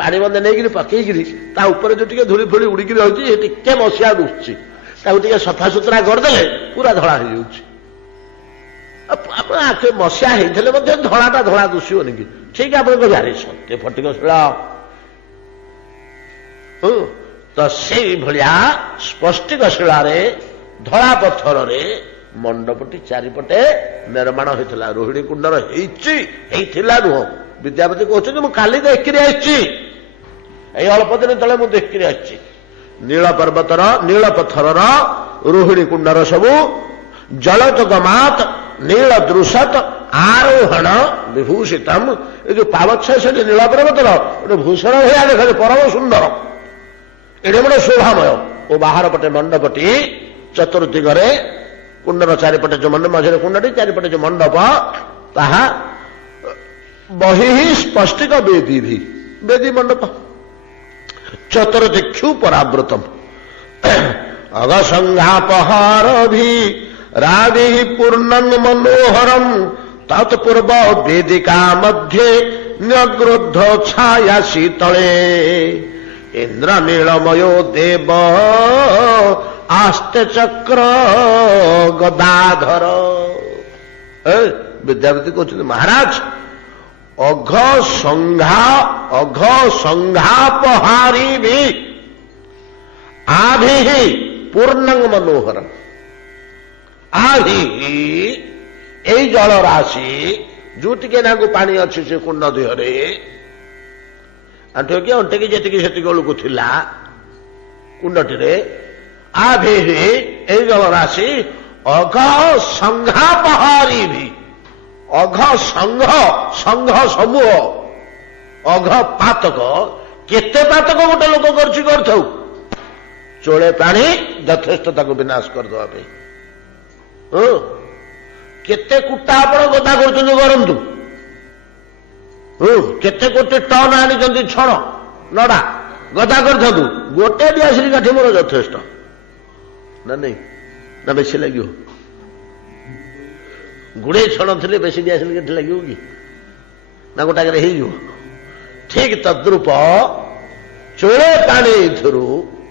ପାଣି ବନ୍ଧେ ନେଇକିରି ପକେଇକିରି ତା ଉପରେ ଯୋଉ ଟିକେ ଧୂଳି ଫୁଳି ଉଡ଼ିକିରି ରହିଛି, ସେ ଟିକେ ମସିଆ ଦୁଶୁଛି, ତାକୁ ଟିକେ ସଫାସୁତୁରା କରିଦେଲେ ପୁରା ଧଳା ହେଇଯାଉଛି। ଆପଣ ଆଖି ମସିଆ ହେଇଥିଲେ ମଧ୍ୟ ଧଳାଟା ଧଳା ଦୁଶିବନି କି? ଠିକ ଆପଣ କହିବେ ଆରେ ସତ୍ୟ ଫଟିକ ଶିଳା। ତ ସେଇଭଳିଆ ସ୍ପଷ୍ଟିକ ଶିଳାରେ ଧଳା ପଥରରେ ମଣ୍ଡପଟି ଚାରିପଟେ ନିର୍ମାଣ ହୋଇଥିଲା। ରୋହିଣୀ କୁଣ୍ଡର ହେଇଥିଲା ନୁହଁ, ବିଦ୍ୟାପତି କହୁଛନ୍ତି ମୁଁ କାଲି ଦେଖିକିରି ଆସିଛି, ଏଇ ଅଳ୍ପ ଦିନ ତଳେ ମୁଁ ଦେଖିକିରି ଆସିଛି। ନୀଳ ପର୍ବତର ନୀଳ ପଥରର ରୋହିଣୀ କୁଣ୍ଡର ସବୁ ଜଳୋତଗମାତ୍ ନୀଳ ଦୃଶତ ଆରୋହଣ ବିଭୂଷିତମ୍। ଏ ଯୋଉ ପାବଚ୍ଛ ସେଠି ନୀଳ ପର୍ବତର ଗୋଟେ ଭୂଷଣ ଭଳିଆ ଦେଖାଯାଏ, ପରମ ସୁନ୍ଦର, ଏଠି ଗୋଟେ ଶୋଭାମୟ। ଓ ବାହାର ପଟେ ମଣ୍ଡପଟି, ଚତୁର୍ଦିଗରେ କୁଣ୍ଡର ଚାରିପଟେ ଯୋଉ ମଣ୍ଡପ, ମଝିରେ କୁଣ୍ଡଟି, ଚାରିପଟେ ଯୋଉ ମଣ୍ଡପ, ତାହା ବହି ସ୍ପଷ୍ଟିକ ବେଦୀ ବେଦୀ ମଣ୍ଡପ। ଚତୁର୍ଦିକ୍ଷୁ ପରାବୃତମ୍ ଅଗସଂଘାପହାର ରାଧି ପୂର୍ଣ୍ଣଂ ମନୋହରମ୍ तत्पूर्व वेदिका मध्ये न्यग्रुद्ध छाया शीतले इंद्र नीलमयो देव आस्ते चक्र गदाधर। विद्यापति कहते महाराज अघ संघापहारी भी आभि पूर्णंग मनोहर। आभि एई जल राशि जो टिके नाकु पानी अच्छी से कुंड देहरे आंठे कि अंटे की जेतिकी सेतिकी बेलू थिला कुंडटी आभि एई जल राशि अघ संघापहारी भी अघ संघ संघ समूह अघ पातक केते पातक गोटे लोक कर चोले प्राणी यथेष्ट ताको विनाश करदे केते कुटा आपण गदा कर गरंतु केते कोटी टन आनी छण नड़ा गदा कर गोटे भी आसिली काठी मोर यथेष्ट ना नहीं ना बेसी लगे गुड़े छण थे बेसी भी आसिली काठी लगे कि ना गोटाक हो ठीक तद्रूप चोले पानी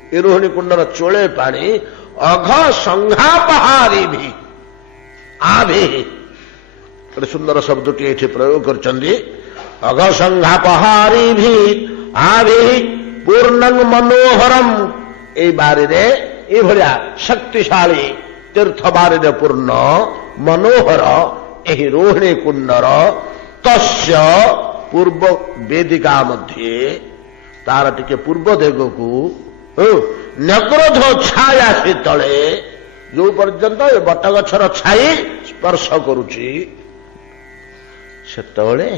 ए रोहिणी कुंडर चोले पानी अघ संघापहारी भी आभि गोटे सुंदर शब्दटी ये प्रयोग कर अघ संघापहारी भी आभि पूर्णंग मनोहरम। ए बारी ये भाया शक्तिशाली तीर्थ बारी पूर्ण मनोहर यही रोहिणी कुंडर तस्य पूर्व वेदिका मध्ये तार टिके पूर्व दिग को नग्रोध छाया शीतले जो पर्यंत ये बटगछर छाई स्पर्श करुची सेतबेले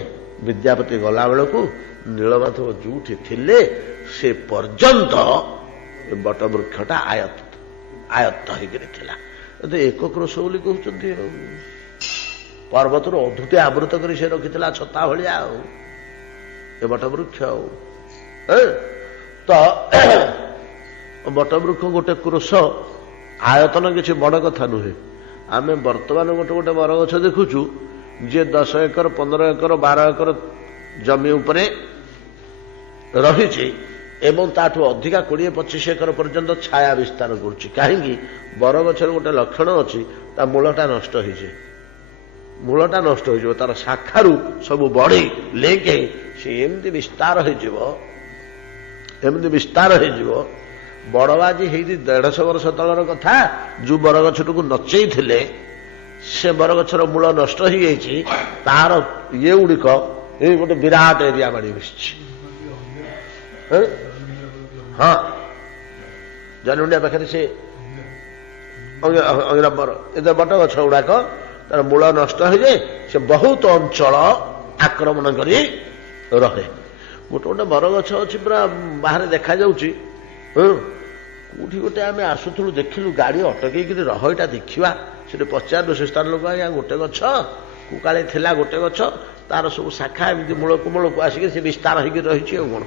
विद्यापति गला बेलू नीलमाधव जोठी थिले से पर्यंत बट वृक्षटा आयत्त होता एक क्रोश बोली कहते पर्वतर अधुते आवृत कर रखी छता भाया बट वृक्ष तो बटवृक्ष गोटे क्रोश आयतन किसी बड़ कथा नुहे। आम बर्तमान गोटे गोटे बरगछ देखुचु जे 10 एकर 15 एकर 12 एकर जमी उपरे रही एवं ताठू अधिका 20-25 एकर पर्यंत छाया विस्तार करुच्ची कहीं बरगछर गोटे लक्षण अच्छी ता मूलटा नष्ट होइछे मूलटा नष्ट हो तार शाखारू सब बढ़ी लेके सी एमती विस्तार हो बड़बाजी होती 150 वर्ष तलर कथा जो बरगछ को नचई थिले से बरगछर मूल नष्ट हो जाइए तार ये गुड़िक ये गोटे विराट एरिया माड़ी बसछि। हाँ जनमुंडिया पाखे से अंगिराबर ये बट गछ गुड़ाक तार मूल नष्ट हो जाए से बहुत अंचल आक्रमण कर रहे। गोटे गोटे बरगछ अच्छी पूरा बाहर देखा जाउछि कौटी गोटे आम आसुलु देखिलु गाड़ी अटकई रहा देखा से पचारू से स्थान लोक आज्ञा गोटे गछ काले थिला गोटे गछ तार सब शाखा एमती मूल को आसिक से विस्तार होकर रही कौन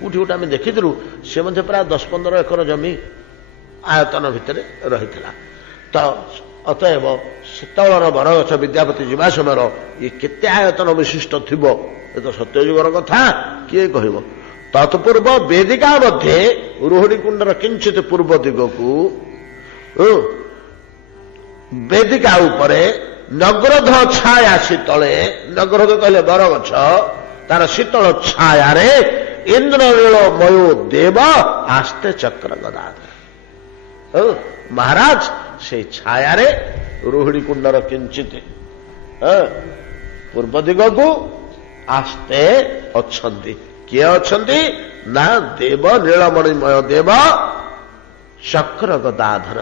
कौटी गोटे आम देखीलु से प्राय 10-15 एकर जमी आयतन भितर रही तो अतएव सेतर बरगछ विद्यापति जीवा समय ये केते आयतन विशिष्ट थी ये तो सत्ययुगर कथा किए कह। तत्पूर्व वेदिका मध्ये रोहिणी कुंडर किंचित पूर्व दिग को वेदिका उपरे नग्रोध छाया शीतले नग्रोध कहले बरगछ तार शीतल छाया रे इंद्रनील मयो देव आस्ते चक्र गदाधर। महाराज से छाया रे रोहिणी कुंडर किंचित पूर्व दिग को आस्ते अच्छन्ति किए अच्छन्ति ना देव नीलमणिमय देव चक्र गदाधर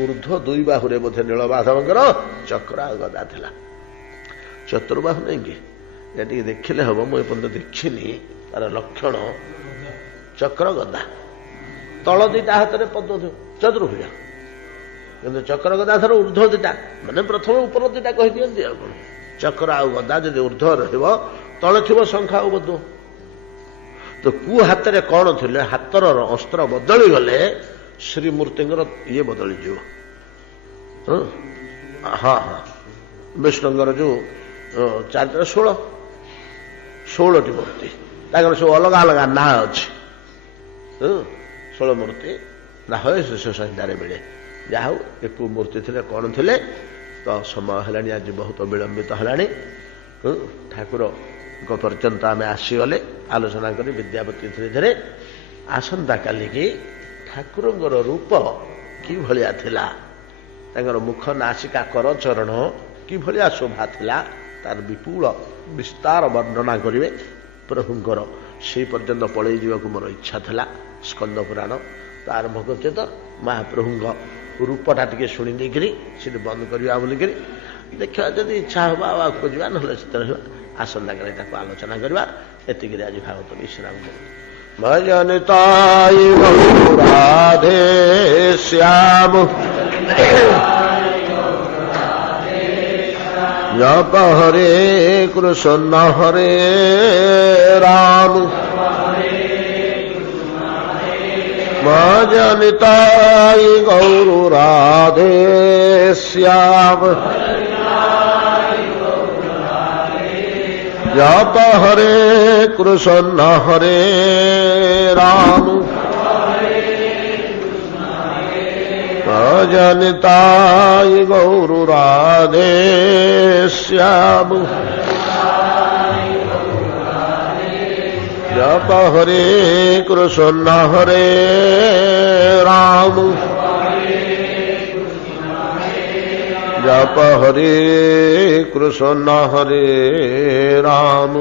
ऊर्ध्व 2 बाहुरे बोधे नीलमाधवंकर चक्र गदा थिला चतुर्बाहु नहीं कि देखिले हम मुझे देखनी तार लक्षण चक्र गदा तल 2टा हाथ में पद्म चतुर्भुज कि चक्र गदाधर ऊर्ध्व 2टा माने प्रथम ऊपर 2टा कह दियंती चक्र आ गदा जब ऊर्ध्व रहिबो तले थिबो शंखा आ बद्ध तो कु हाथ में कौन थे हाथर अस्त्र बदली गले श्रीमूर्ति ये बदली जो हाँ हाँ विष्णुंगर जो ଚାରିଟା 16ଟି ମୂର୍ତ୍ତି ତାଙ୍କର ସବୁ ଅଲଗା ଅଲଗା ନାଁ ଅଛି। 16 ମୂର୍ତ୍ତି ରହସ୍ୟ ଶେଷ ସଂହିତାରେ ମିଳେ। ଯାହା ହଉ ଏ କୋଉ ମୂର୍ତ୍ତି ଥିଲେ କଣ ଥିଲେ ତ ସମୟ ହେଲାଣି, ଆଜି ବହୁତ ବିଳମ୍ବିତ ହେଲାଣି। ଠାକୁରଙ୍କ ପର୍ଯ୍ୟନ୍ତ ଆମେ ଆସିଗଲେ ଆଲୋଚନା କରି ବିଦ୍ୟାପତି ଧୀରେ ଧୀରେ ଆସନ୍ତାକାଲିକି ଠାକୁରଙ୍କର ରୂପ କିଭଳିଆ ଥିଲା, ତାଙ୍କର ମୁଖ ନାସିକା କର ଚରଣ କିଭଳିଆ ଶୋଭା ଥିଲା, ତାର ବିପୁଳ ବିସ୍ତାର ବର୍ଣ୍ଣନା କରିବେ ପ୍ରଭୁଙ୍କର। ସେହି ପର୍ଯ୍ୟନ୍ତ ପଳେଇ ଯିବାକୁ ମୋର ଇଚ୍ଛା ଥିଲା। ସ୍କନ୍ଦ ପୁରାଣ ତ ଆରମ୍ଭ କରୁଛେ, ତ ମହାପ୍ରଭୁଙ୍କ ରୂପଟା ଟିକେ ଶୁଣି ଦେଇକିରି ସେଠି ବନ୍ଦ କରିବା ବୋଲିକିରି ଦେଖିବା, ଯଦି ଇଚ୍ଛା ହେବ ଆଉ ଆଗକୁ ଯିବା, ନହେଲେ ସେତେ ରହିବା। ଆସନ୍ତାକାଲି ତାକୁ ଆଲୋଚନା କରିବା। ଏତିକିରେ ଆଜି ଭାଗବତ ବିଶ୍ରାମ କରୁ। ଭଜନିତାଇ ରାଧେ ଶ୍ୟାମ ଜପ ହରେ କୃଷ୍ଣ ହରେ ରାମ ভজনিতাই গৌর রাধে শ্যাম জপ হরে কৃষ্ণ হরে রাম ভজনিতাই গৌর রাধে শ্যাম জপ হরে কৃষ্ণ হরে রাম জপ হরে কৃষ্ণ হরে রাম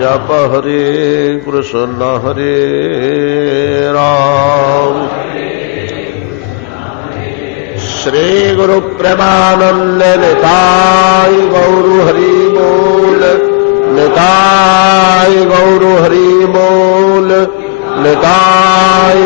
জপ হরে কৃষ্ণ হরে রাম। শ্রী গুরু প্রেমানন্দ নিতাই গৌর হরি बोल, निताय गौर हरि बोल, निताय